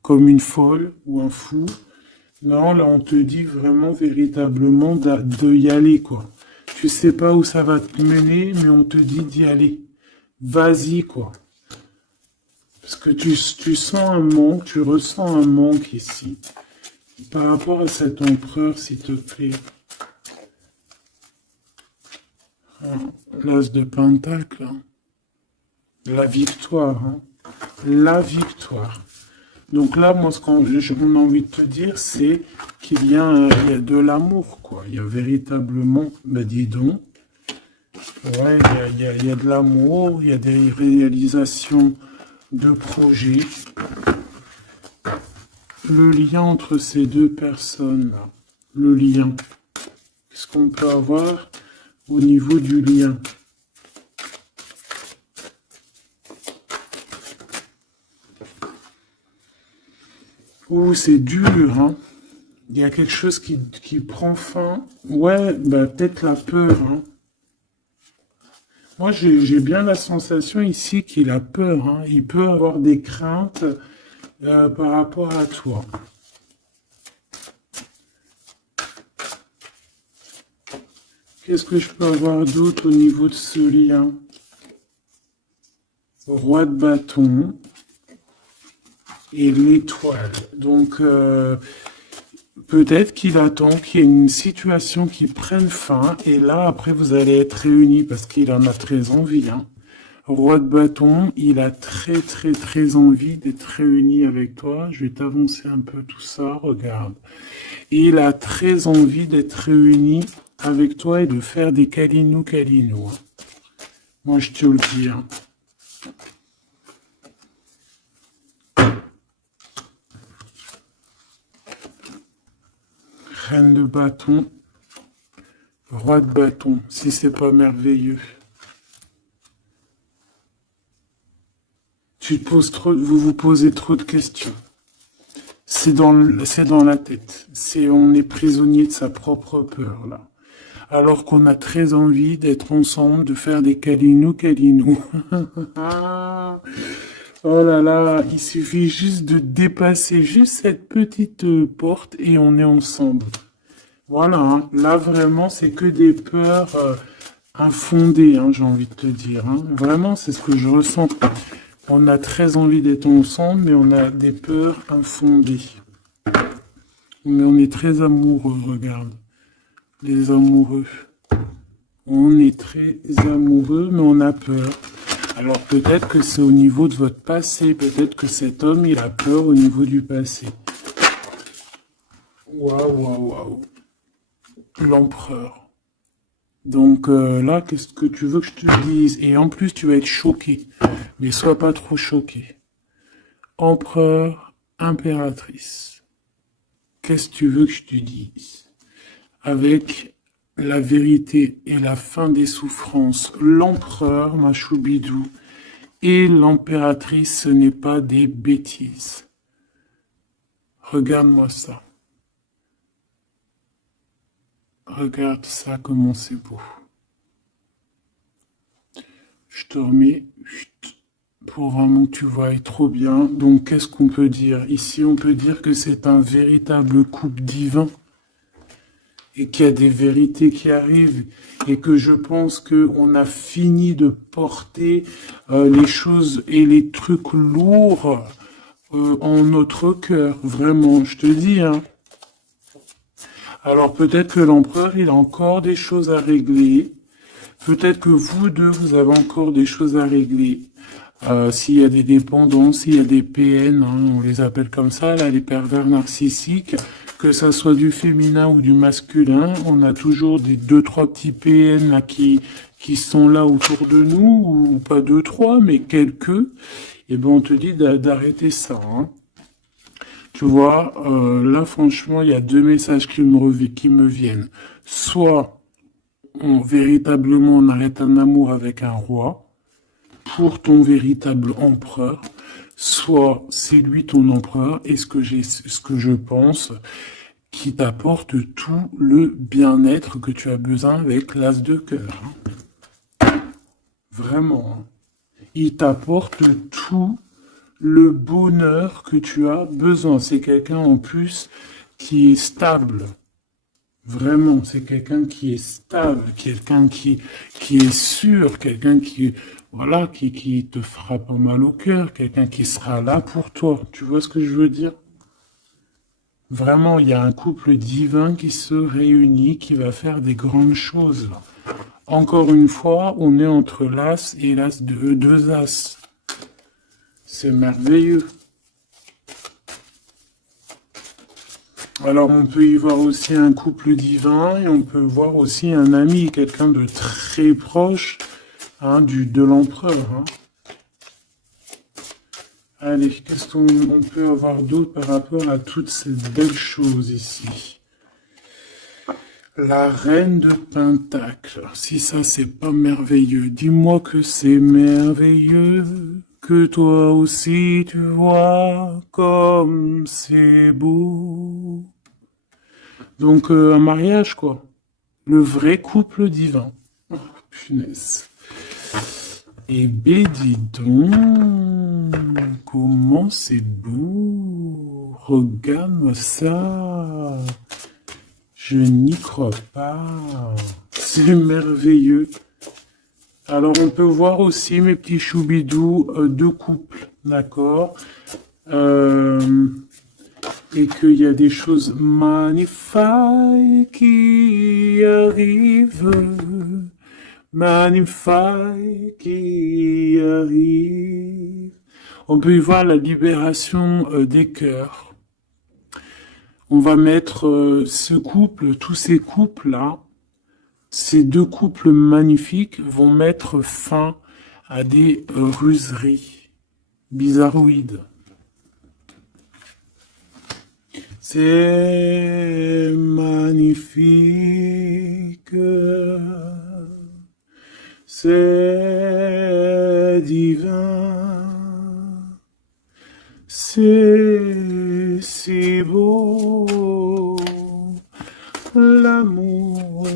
comme une folle ou un fou. Non, là, on te dit vraiment, véritablement, de y aller, quoi. Tu sais pas où ça va te mener, mais on te dit d'y aller. Vas-y, quoi. Parce que tu sens un manque, tu ressens un manque ici. Par rapport à cet empereur, s'il te plaît. L'as de Pentacle. Hein. La victoire. Hein. La victoire. Donc là, moi, ce qu'on a envie de te dire, c'est qu'il y a, il y a de l'amour, quoi. Il y a véritablement, ben dis donc, ouais, il y a de l'amour, il y a des réalisations de projets. Le lien entre ces deux personnes, là, le lien, qu'est-ce qu'on peut avoir au niveau du lien? Ouh, c'est dur, hein. Il y a quelque chose qui prend fin. Ouais, bah, peut-être la peur, hein. Moi, j'ai bien la sensation ici qu'il a peur, hein. Il peut avoir des craintes par rapport à toi. Qu'est-ce que je peux avoir d'autre au niveau de ce lien? Roi de bâton et l'étoile. Donc, peut-être qu'il attend qu'il y ait une situation qui prenne fin, et là, après, vous allez être réunis, parce qu'il en a très envie. Hein. Roi de bâton, il a très, très, très envie d'être réuni avec toi. Je vais t'avancer un peu tout ça, regarde. Il a très envie d'être réuni avec toi et de faire des câlinou. Hein. Moi, je te le dis. Hein. Reine de bâton, roi de bâton, si c'est pas merveilleux. Vous vous posez trop de questions. C'est dans la tête. On est prisonnier de sa propre peur, là. Alors qu'on a très envie d'être ensemble, de faire des câlinou. Oh là là, il suffit juste de dépasser juste cette petite porte et on est ensemble. Voilà, hein. Là vraiment, c'est que des peurs infondées, hein, j'ai envie de te dire. Hein. Vraiment, c'est ce que je ressens. On a très envie d'être ensemble, mais on a des peurs infondées. Mais on est très amoureux, regarde. Les amoureux. On est très amoureux, mais on a peur. Alors peut-être que c'est au niveau de votre passé, peut-être que cet homme, il a peur au niveau du passé. Waouh. L'empereur. Donc là, qu'est-ce que tu veux que je te dise? Et en plus, tu vas être choqué. Mais sois pas trop choqué. Empereur, impératrice. Qu'est-ce que tu veux que je te dise? Avec la vérité et la fin des souffrances, l'empereur, ma choubidou, et l'impératrice, ce n'est pas des bêtises. Regarde-moi ça. Regarde ça, comment c'est beau. Je te remets pour vraiment que tu vois trop bien. Donc, qu'est-ce qu'on peut dire? Ici, on peut dire que c'est un véritable couple divin. Et qu'il y a des vérités qui arrivent et que je pense qu'on a fini de porter les choses et les trucs lourds en notre cœur, vraiment, je te dis. Hein. Alors peut-être que l'empereur, il a encore des choses à régler. Peut-être que vous deux, vous avez encore des choses à régler. S'il y a des dépendances, s'il y a des PN, hein, on les appelle comme ça, là, les pervers narcissiques, que ça soit du féminin ou du masculin, on a toujours des 2-3 petits PN là, qui sont là autour de nous, ou pas 2-3, mais quelques, et ben on te dit d'arrêter ça. Hein. Tu vois, là franchement, il y a deux messages qui me viennent. Soit, véritablement, on arrête un amour avec un roi, pour ton véritable empereur, soit c'est lui ton empereur, et ce que je pense, qui t'apporte tout le bien-être que tu as besoin avec l'as de cœur. Vraiment. Il t'apporte tout le bonheur que tu as besoin. C'est quelqu'un en plus qui est stable. Vraiment, c'est quelqu'un qui est stable, quelqu'un qui est sûr, quelqu'un qui, voilà, qui te fera pas mal au cœur, quelqu'un qui sera là pour toi. Tu vois ce que je veux dire? Vraiment, il y a un couple divin qui se réunit, qui va faire des grandes choses. Encore une fois, on est entre l'as et l'as de deux as. C'est merveilleux. Alors, on peut y voir aussi un couple divin et on peut voir aussi un ami, quelqu'un de très proche hein, de l'empereur. Hein. Allez, qu'est-ce qu'on peut avoir d'autre par rapport à toutes ces belles choses ici? La reine de Pentacle. Si ça, c'est pas merveilleux, dis-moi que c'est merveilleux. Que toi aussi tu vois comme c'est beau. Donc un mariage quoi. Le vrai couple divin. Oh, punaise. Eh ben dis donc, comment c'est beau. Regarde-moi ça. Je n'y crois pas. C'est merveilleux. Alors, on peut voir aussi, mes petits choubidous, deux couples, d'accord et qu'il y a des choses magnifiques qui arrivent, magnifiques qui arrivent. On peut y voir la libération des cœurs. On va mettre ce couple, tous ces couples-là, ces deux couples magnifiques vont mettre fin à des ruseries bizarroïdes. C'est magnifique, c'est divin, c'est si beau, l'amour.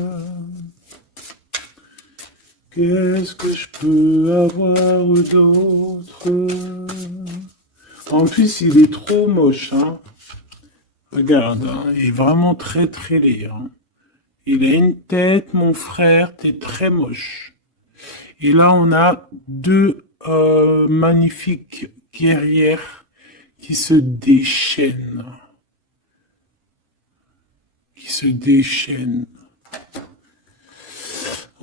Qu'est-ce que je peux avoir d'autre? En plus, il est trop moche, hein. Regarde, hein, il est vraiment très très laid. Hein. Il a une tête, mon frère, t'es très moche. Et là, on a deux magnifiques guerrières qui se déchaînent.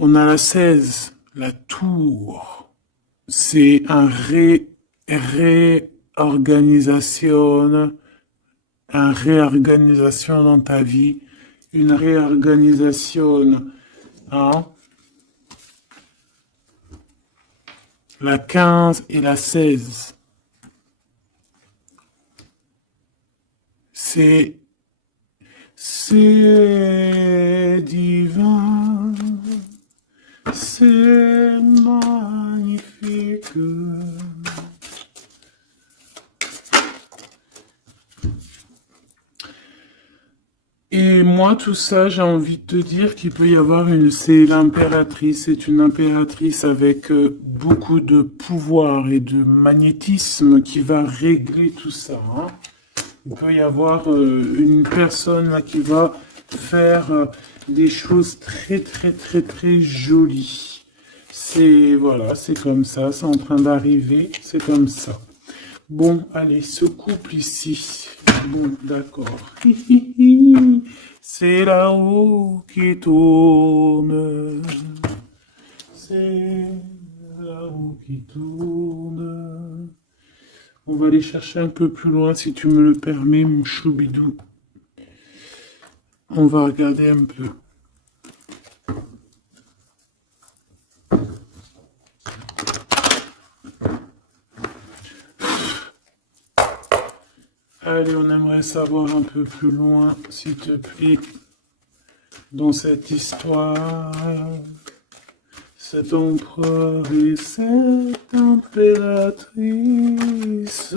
On a la 16, la tour. C'est un réorganisation dans ta vie, une réorganisation, hein. La 15 et la 16. C'est divin, c'est magnifique. Et moi, tout ça, j'ai envie de te dire qu'il peut y avoir c'est l'impératrice, c'est une impératrice avec beaucoup de pouvoir et de magnétisme qui va régler tout ça. Hein. Il peut y avoir une personne là, qui va faire des choses très très très très jolies. Voilà, c'est comme ça, c'est en train d'arriver, c'est comme ça. Bon, allez, ce couple ici. Bon, d'accord. C'est la roue qui tourne. C'est la roue qui tourne. On va aller chercher un peu plus loin, si tu me le permets, mon choubidou. On va regarder un peu. Allez, on aimerait savoir un peu plus loin, s'il te plaît, dans cette histoire. Cet empereur et cette impératrice.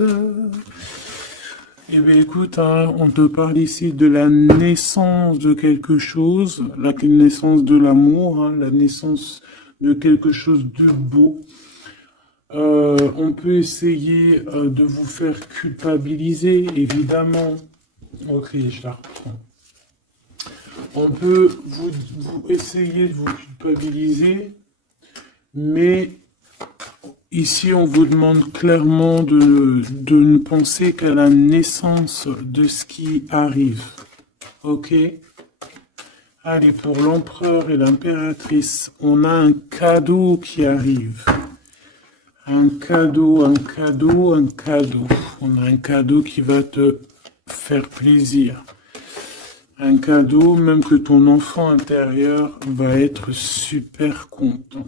Eh bien, écoute, hein, on te parle ici de la naissance de quelque chose, la naissance de l'amour, hein, la naissance de quelque chose de beau. On peut essayer de vous faire culpabiliser, évidemment. Ok, je la reprends. On peut vous essayer de vous culpabiliser, mais ici, on vous demande clairement de ne penser qu'à la naissance de ce qui arrive. Ok? Allez, pour l'empereur et l'impératrice, on a un cadeau qui arrive. Un cadeau, un cadeau, un cadeau. On a un cadeau qui va te faire plaisir. Un cadeau, même que ton enfant intérieur va être super content.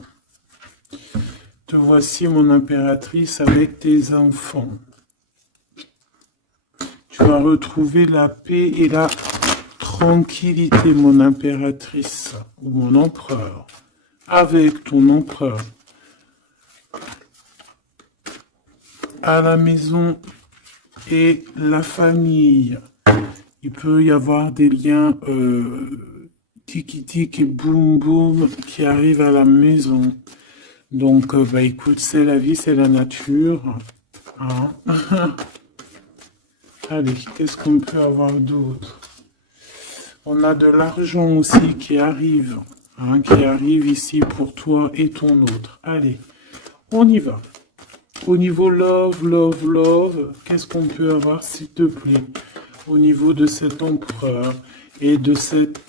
Te voici, mon impératrice, avec tes enfants. Tu vas retrouver la paix et la tranquillité, mon impératrice, ou mon empereur, avec ton empereur. À la maison et la famille. Il peut y avoir des liens tiki-tic et boum-boum qui arrivent à la maison. Donc, bah écoute, c'est la vie, c'est la nature. Hein. Allez, qu'est-ce qu'on peut avoir d'autre? On a de l'argent aussi qui arrive. Hein, qui arrive ici pour toi et ton autre. Allez, on y va. Au niveau love, love, love, qu'est-ce qu'on peut avoir, s'il te plaît? Au niveau de cet empereur et de cette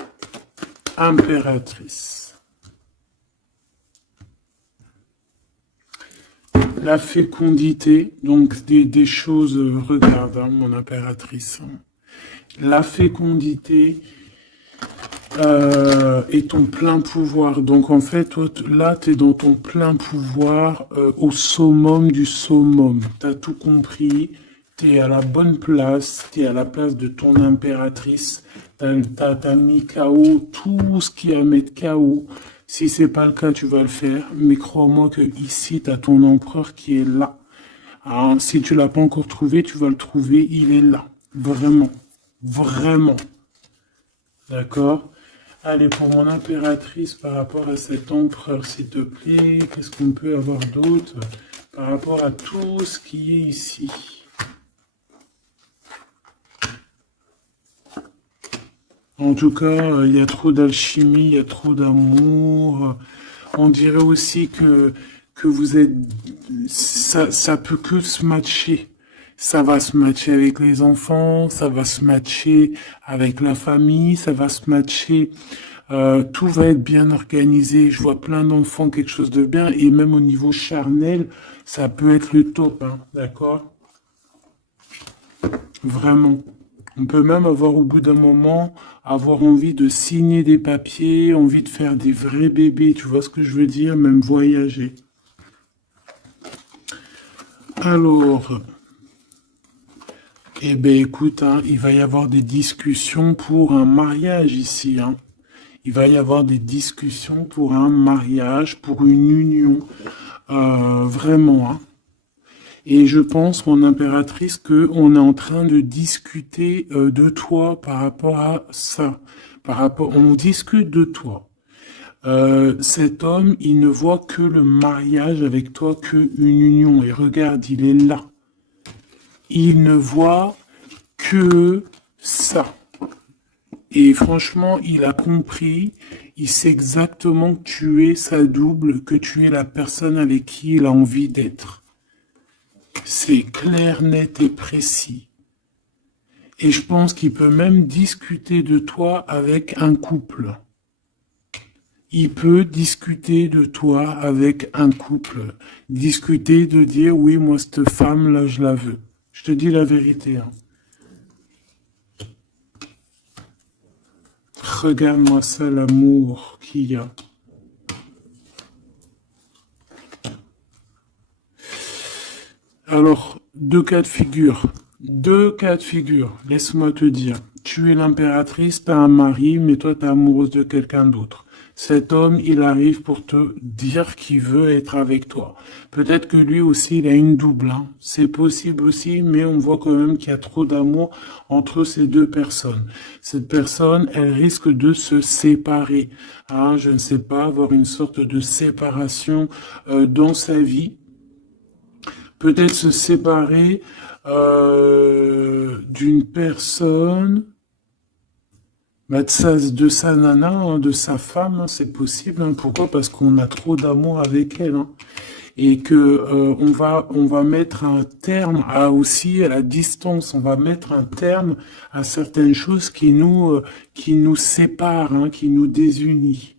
impératrice. La fécondité, donc des choses, regarde, hein, mon impératrice. La fécondité et ton plein pouvoir. Donc en fait, toi, là, tu es dans ton plein pouvoir au summum du summum. Tu as tout compris. Tu es à la bonne place. Tu es à la place de ton impératrice. T'as mis KO tout ce qui est à mettre KO. Si c'est pas le cas, tu vas le faire. Mais crois-moi que ici, tu as ton empereur qui est là. Alors, si tu l'as pas encore trouvé, tu vas le trouver. Il est là. Vraiment. Vraiment. D'accord? Allez, pour mon impératrice, par rapport à cet empereur, s'il te plaît, qu'est-ce qu'on peut avoir d'autre par rapport à tout ce qui est ici? En tout cas, il y a trop d'alchimie, il y a trop d'amour. On dirait aussi que vous êtes... Ça peut que se matcher. Ça va se matcher avec les enfants, ça va se matcher avec la famille, ça va se matcher... tout va être bien organisé. Je vois plein d'enfants, quelque chose de bien. Et même au niveau charnel, ça peut être le top. Hein, d'accord? Vraiment. On peut même avoir au bout d'un moment, avoir envie de signer des papiers, envie de faire des vrais bébés. Tu vois ce que je veux dire? Même voyager. Alors... Eh ben écoute, hein, il va y avoir des discussions pour un mariage ici. Hein. Il va y avoir des discussions pour un mariage, pour une union. Vraiment. Hein. Et je pense, mon impératrice, qu'on est en train de discuter de toi par rapport à ça. On discute de toi. Cet homme, il ne voit que le mariage avec toi, qu'une union. Et regarde, il est là. Il ne voit que ça. Et franchement, il a compris, il sait exactement que tu es sa double, que tu es la personne avec qui il a envie d'être. C'est clair, net et précis. Et je pense qu'il peut même discuter de toi avec un couple. Il peut discuter de toi avec un couple. Discuter de dire, oui, moi, cette femme-là, je la veux. Je te dis la vérité. Hein. Regarde-moi ça, l'amour qu'il y a. Alors, deux cas de figure. Deux cas de figure. Laisse-moi te dire. Tu es l'impératrice, t'as un mari, mais toi, t'es amoureuse de quelqu'un d'autre. Cet homme, il arrive pour te dire qu'il veut être avec toi. Peut-être que lui aussi, il a une double, hein. C'est possible aussi, mais on voit quand même qu'il y a trop d'amour entre ces deux personnes. Cette personne, elle risque de se séparer, hein. Je ne sais pas, avoir une sorte de séparation dans sa vie. Peut-être se séparer d'une personne, bah, de sa nana, hein, de sa femme, hein, c'est possible, hein. Pourquoi? Parce qu'on a trop d'amour avec elle, hein. Et que on va mettre un terme à aussi à la distance. On va mettre un terme à certaines choses qui nous séparent, hein, qui nous désunissent.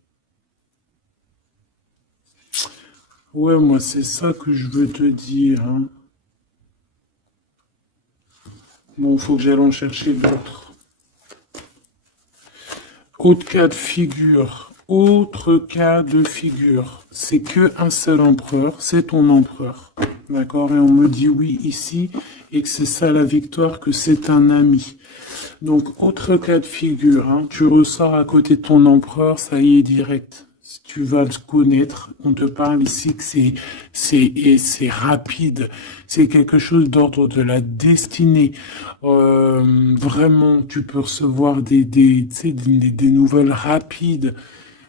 Ouais, moi c'est ça que je veux te dire, hein. Bon, faut que j'aille en chercher d'autres. Autre cas de figure, c'est que un seul empereur, c'est ton empereur. D'accord? Et on me dit oui ici, et que c'est ça la victoire, que c'est un ami. Donc, autre cas de figure, hein, tu ressors à côté de ton empereur, ça y est direct. Si tu vas le connaître, on te parle ici que c'est rapide, c'est quelque chose d'ordre de la destinée. Vraiment, tu peux recevoir tu sais, des nouvelles rapides,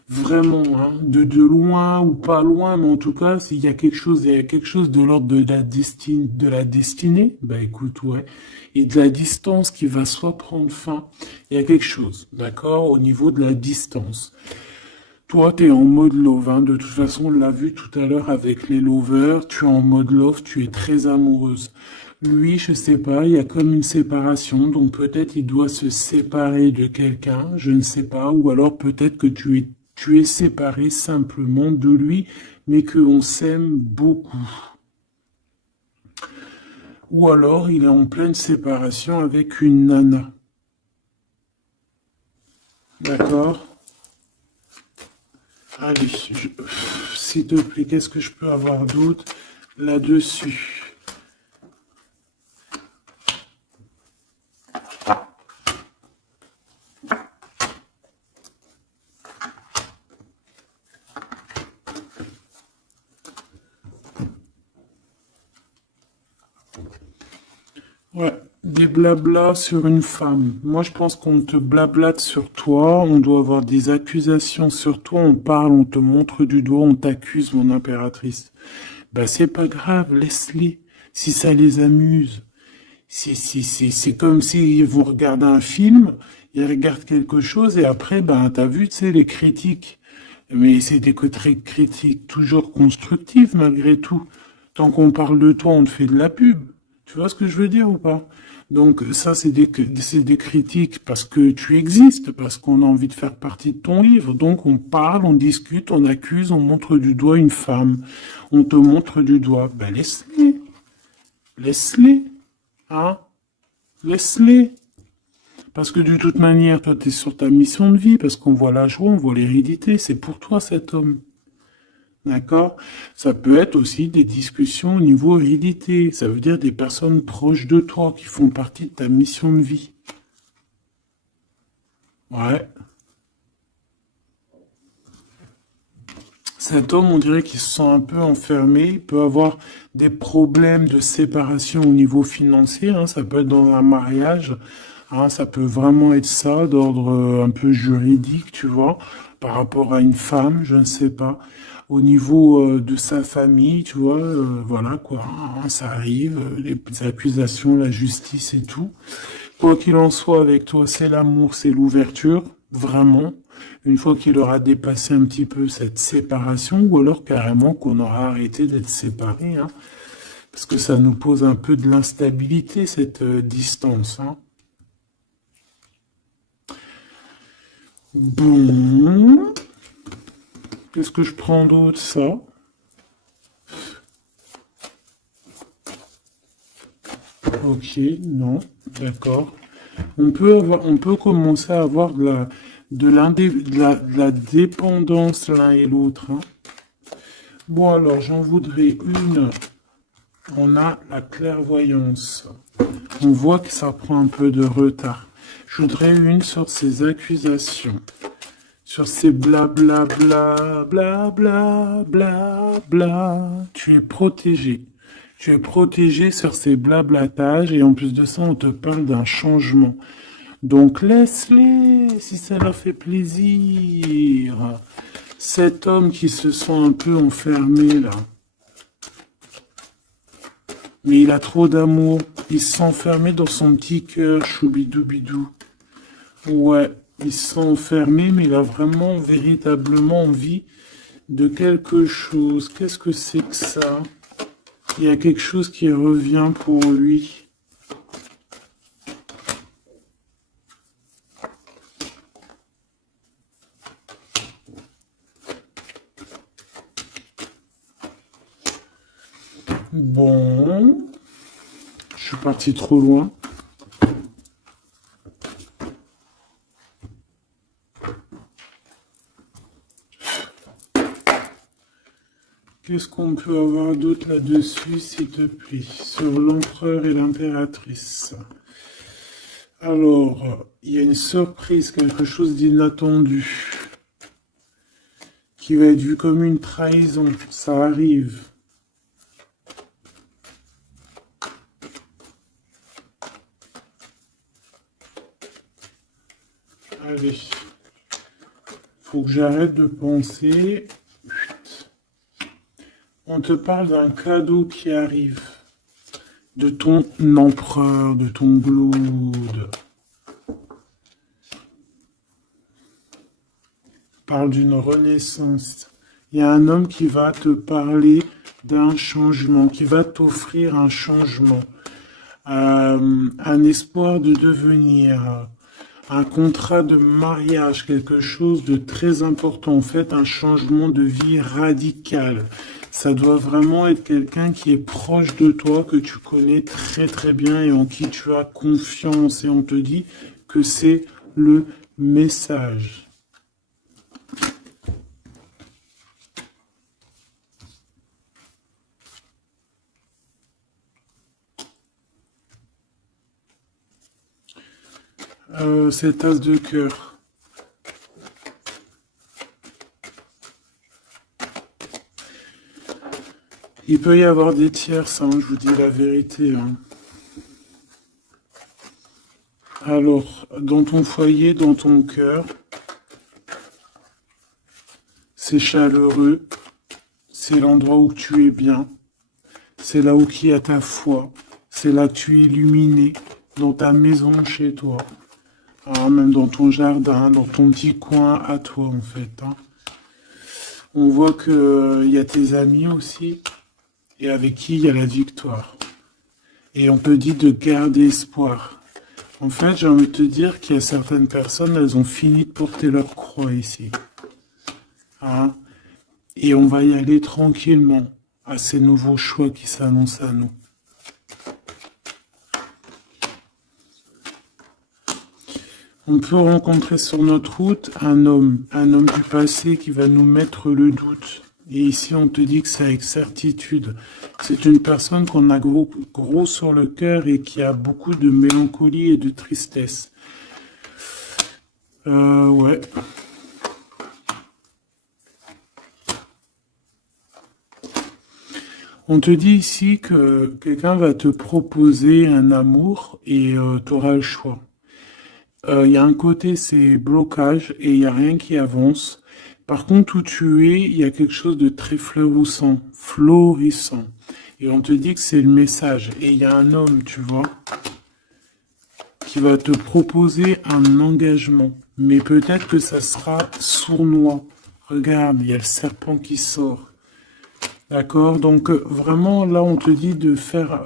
vraiment, hein, de loin ou pas loin, mais en tout cas, il y a quelque chose de l'ordre de la destinée, bah écoute, ouais, et de la distance qui va soit prendre fin, il y a quelque chose, d'accord, au niveau de la distance. Toi, tu es en mode love, hein. De toute façon, on l'a vu tout à l'heure avec les lovers, tu es en mode love, tu es très amoureuse. Lui, je sais pas, il y a comme une séparation, donc peut-être il doit se séparer de quelqu'un, je ne sais pas, ou alors peut-être que tu es séparé simplement de lui, mais qu'on s'aime beaucoup. Ou alors il est en pleine séparation avec une nana. D'accord? Allez, s'il te plaît, qu'est-ce que je peux avoir d'autre là-dessus? Ouais, des blablas sur une femme. Moi, je pense qu'on te blablate sur toi, on doit avoir des accusations sur toi, on parle, on te montre du doigt, on t'accuse, mon impératrice. Bah, c'est pas grave, laisse-les. Si ça les amuse. C'est comme s'ils vont regarder un film, ils regardent quelque chose et après, ben, t'as vu, tu sais, les critiques. Mais c'est des critiques toujours constructives malgré tout. Tant qu'on parle de toi, on te fait de la pub. Tu vois ce que je veux dire ou pas? Donc ça, c'est des critiques parce que tu existes, parce qu'on a envie de faire partie de ton livre. Donc on parle, on discute, on accuse, on montre du doigt une femme. On te montre du doigt. Ben laisse-les. Laisse-les. Hein? Laisse-les. Parce que de toute manière, toi, tu es sur ta mission de vie, parce qu'on voit la joie, on voit l'hérédité. C'est pour toi cet homme. D'accord? Ça peut être aussi des discussions au niveau hérédité. Ça veut dire des personnes proches de toi qui font partie de ta mission de vie. Ouais. Cet homme, on dirait qu'il se sent un peu enfermé. Il peut avoir des problèmes de séparation au niveau financier, hein. Ça peut être dans un mariage, hein. Ça peut vraiment être ça, d'ordre un peu juridique, tu vois, par rapport à une femme, je ne sais pas. Au niveau de sa famille, tu vois, voilà quoi, hein, ça arrive, les accusations, la justice et tout. Quoi qu'il en soit, avec toi, c'est l'amour, c'est l'ouverture, vraiment. Une fois qu'il aura dépassé un petit peu cette séparation, ou alors carrément qu'on aura arrêté d'être séparés, hein, parce que ça nous pose un peu de l'instabilité, cette distance, hein. Bon, qu'est-ce que je prends d'autre, ça? Ok, non, d'accord. On peut commencer à avoir de la dépendance l'un et l'autre, hein. Bon, alors, j'en voudrais une. On a la clairvoyance. On voit que ça prend un peu de retard. Je voudrais une sur ces accusations. sur ces blabla bla bla bla bla bla. Tu es protégé. Tu es protégé sur ces blablatages et en plus de ça, on te parle d'un changement. Donc laisse-les si ça leur fait plaisir. Cet homme qui se sent un peu enfermé là. Mais il a trop d'amour. Il se sent enfermé dans son petit cœur, choubidoubidou. Ouais, il se sent enfermé, mais il a vraiment, véritablement envie de quelque chose. Qu'est-ce que c'est que ça? Il y a quelque chose qui revient pour lui. Bon, je suis parti trop loin. Qu'est-ce qu'on peut avoir d'autre là-dessus, s'il te plaît, sur l'empereur et l'impératrice? Alors, il y a une surprise, quelque chose d'inattendu, qui va être vu comme une trahison. Ça arrive. Allez, faut que j'arrête de penser. On te parle d'un cadeau qui arrive, de ton empereur, de ton Glaude. Parle d'une renaissance. Il y a un homme qui va te parler d'un changement, qui va t'offrir un changement, un espoir de devenir, un contrat de mariage, quelque chose de très important, en fait, un changement de vie radical. Ça doit vraiment être quelqu'un qui est proche de toi, que tu connais très très bien et en qui tu as confiance. Et on te dit que c'est le message. Cet as de cœur. Il peut y avoir des tierces, hein, je vous dis la vérité. Hein. Alors, dans ton foyer, dans ton cœur, c'est chaleureux, c'est l'endroit où tu es bien, c'est là où il y a ta foi, c'est là que tu es illuminé, dans ta maison, chez toi, hein, même dans ton jardin, dans ton petit coin à toi en fait. Hein. On voit qu'il y a tes amis aussi, et avec qui il y a la victoire. Et on te dit de garder espoir. En fait, j'ai envie de te dire qu'il y a certaines personnes, elles ont fini de porter leur croix ici. Hein? Et on va y aller tranquillement à ces nouveaux choix qui s'annoncent à nous. On peut rencontrer sur notre route un homme du passé qui va nous mettre le doute. Et ici, on te dit que c'est avec certitude. C'est une personne qu'on a gros sur le cœur et qui a beaucoup de mélancolie et de tristesse. Ouais. On te dit ici que quelqu'un va te proposer un amour et tu auras le choix. Il y a un côté, c'est blocage et il n'y a rien qui avance. Par contre, où tu es, il y a quelque chose de très florissant. Et on te dit que c'est le message. Et il y a un homme, tu vois, qui va te proposer un engagement. Mais peut-être que ça sera sournois. Regarde, il y a le serpent qui sort. D'accord? Donc, vraiment, là, on te dit de faire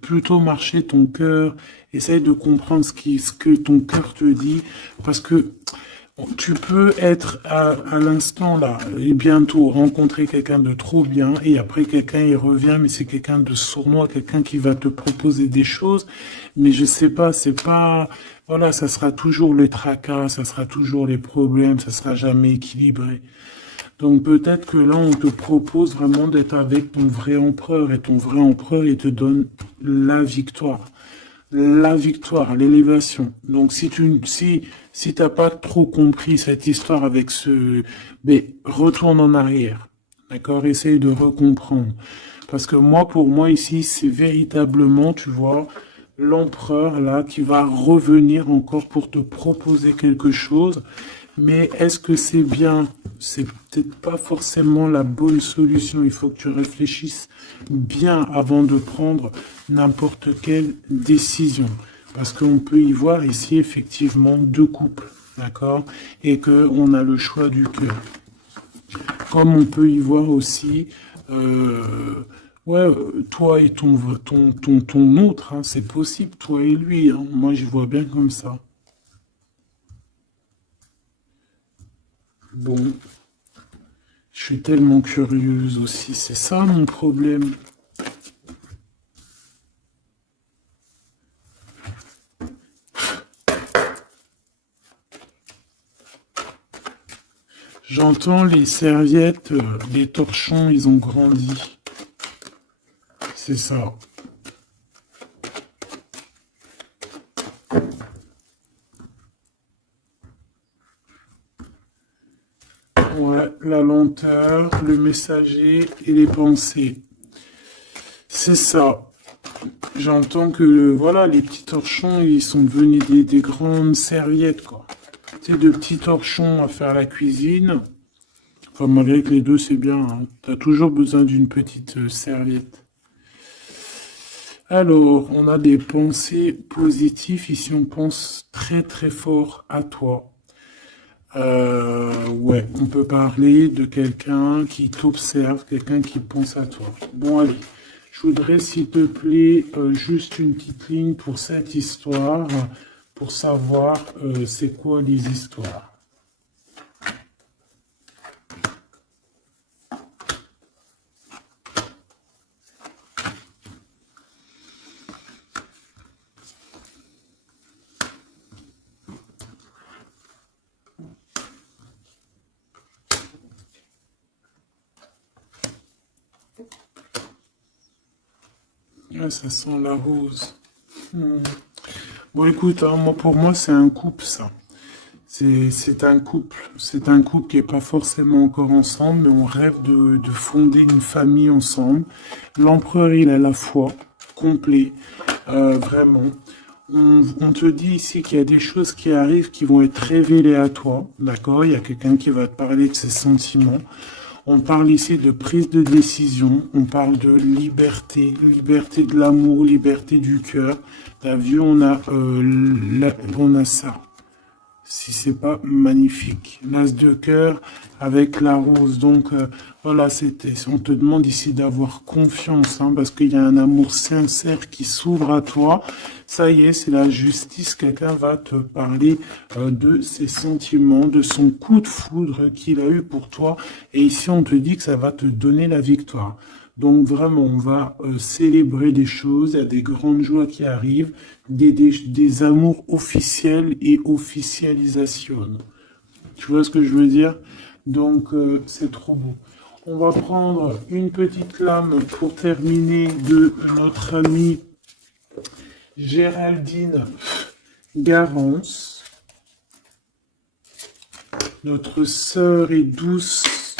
plutôt marcher ton cœur. Essaye de comprendre ce que ton cœur te dit. Parce que tu peux être à l'instant là et bientôt rencontrer quelqu'un de trop bien et après quelqu'un il revient mais c'est quelqu'un de sournois, quelqu'un qui va te proposer des choses mais je sais pas, c'est pas, voilà, ça sera toujours les tracas, ça sera toujours les problèmes, ça sera jamais équilibré. Donc peut-être que là on te propose vraiment d'être avec ton vrai empereur et ton vrai empereur il te donne la victoire. la victoire, l'élévation. Donc si t'as pas trop compris cette histoire avec mais retourne en arrière. D'accord? Essaye de recomprendre. Parce que moi, pour moi, ici, c'est véritablement, tu vois, l'empereur, là, qui va revenir encore pour te proposer quelque chose. Mais est-ce que c'est bien? C'est peut-être pas forcément la bonne solution. Il faut que tu réfléchisses bien avant de prendre n'importe quelle décision. Parce qu'on peut y voir ici, effectivement, deux couples. D'accord? Et que on a le choix du cœur. Comme on peut y voir aussi, ouais, toi et ton autre, hein, c'est possible, toi et lui, hein. Moi, je vois bien comme ça. Bon, je suis tellement curieuse aussi, c'est ça mon problème. J'entends les serviettes, les torchons, ils ont grandi. C'est ça. Ouais, la lenteur, le messager et les pensées. C'est ça. J'entends que voilà, les petits torchons, ils sont devenus des grandes serviettes, quoi. Tu sais, de petits torchons à faire la cuisine. Enfin, malgré que les deux, c'est bien, hein. T'as toujours besoin d'une petite serviette. Alors, on a des pensées positives. Ici, on pense très très fort à toi. Ouais, on peut parler de quelqu'un qui t'observe, quelqu'un qui pense à toi. Bon, allez, je voudrais, s'il te plaît, juste une petite ligne pour cette histoire, pour savoir c'est quoi les histoires. Ouais, ça sent la rose. Hmm. Bon, écoute, hein, moi, pour moi, c'est un couple, ça. C'est un couple. C'est un couple qui est pas forcément encore ensemble, mais on rêve de fonder une famille ensemble. L'empereur, il a la foi, complet, vraiment. On te dit ici qu'il y a des choses qui arrivent qui vont être révélées à toi, d'accord? Il y a quelqu'un qui va te parler de ses sentiments. On parle ici de prise de décision, on parle de liberté, liberté de l'amour, liberté du cœur. T'as vu, on a ça. Si c'est pas magnifique. L'as de cœur avec la rose. Donc voilà, on te demande ici d'avoir confiance, hein, parce qu'il y a un amour sincère qui s'ouvre à toi. Ça y est, c'est la justice. Quelqu'un va te parler de ses sentiments, de son coup de foudre qu'il a eu pour toi. Et ici, on te dit que ça va te donner la victoire. Donc vraiment, on va célébrer des choses, il y a des grandes joies qui arrivent, des amours officiels et officialisation. Tu vois ce que je veux dire? Donc c'est trop beau. On va prendre une petite lame pour terminer de notre amie Géraldine Garance, notre sœur et douce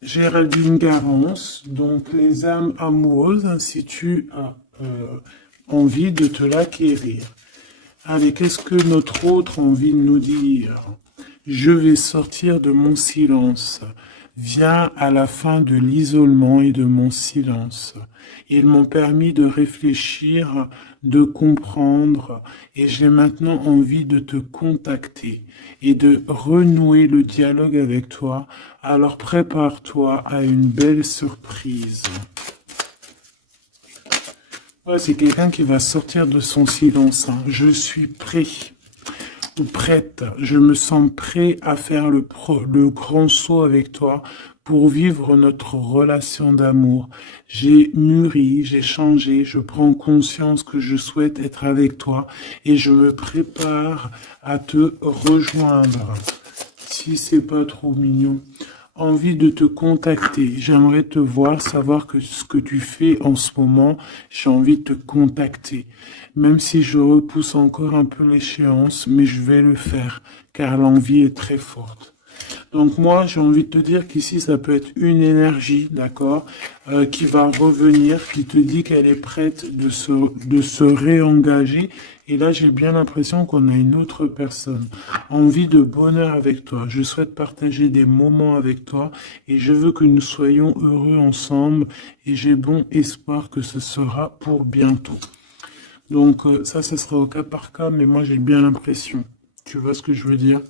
Géraldine Garance, donc les âmes amoureuses, si tu as envie de te l'acquérir. Allez, qu'est-ce que notre autre a envie de nous dire? Je vais sortir de mon silence. Viens à la fin de l'isolement et de mon silence. Ils m'ont permis de réfléchir, de comprendre, et j'ai maintenant envie de te contacter et de renouer le dialogue avec toi. Alors prépare-toi à une belle surprise. Ouais, c'est quelqu'un qui va sortir de son silence, hein. Je suis prêt ou prête. Je me sens prêt à faire le grand saut avec toi pour vivre notre relation d'amour. J'ai mûri, j'ai changé, je prends conscience que je souhaite être avec toi et je me prépare à te rejoindre. Si c'est pas trop mignon. envie de te contacter. J'aimerais te voir, savoir que ce que tu fais en ce moment, j'ai envie de te contacter. Même si je repousse encore un peu l'échéance, mais je vais le faire, car l'envie est très forte. Donc moi, j'ai envie de te dire qu'ici, ça peut être une énergie, d'accord, qui va revenir, qui te dit qu'elle est prête de se réengager. Et là, j'ai bien l'impression qu'on a une autre personne. Envie de bonheur avec toi. Je souhaite partager des moments avec toi et je veux que nous soyons heureux ensemble et j'ai bon espoir que ce sera pour bientôt. Donc ça, ce sera au cas par cas, mais moi, j'ai bien l'impression. Tu vois ce que je veux dire?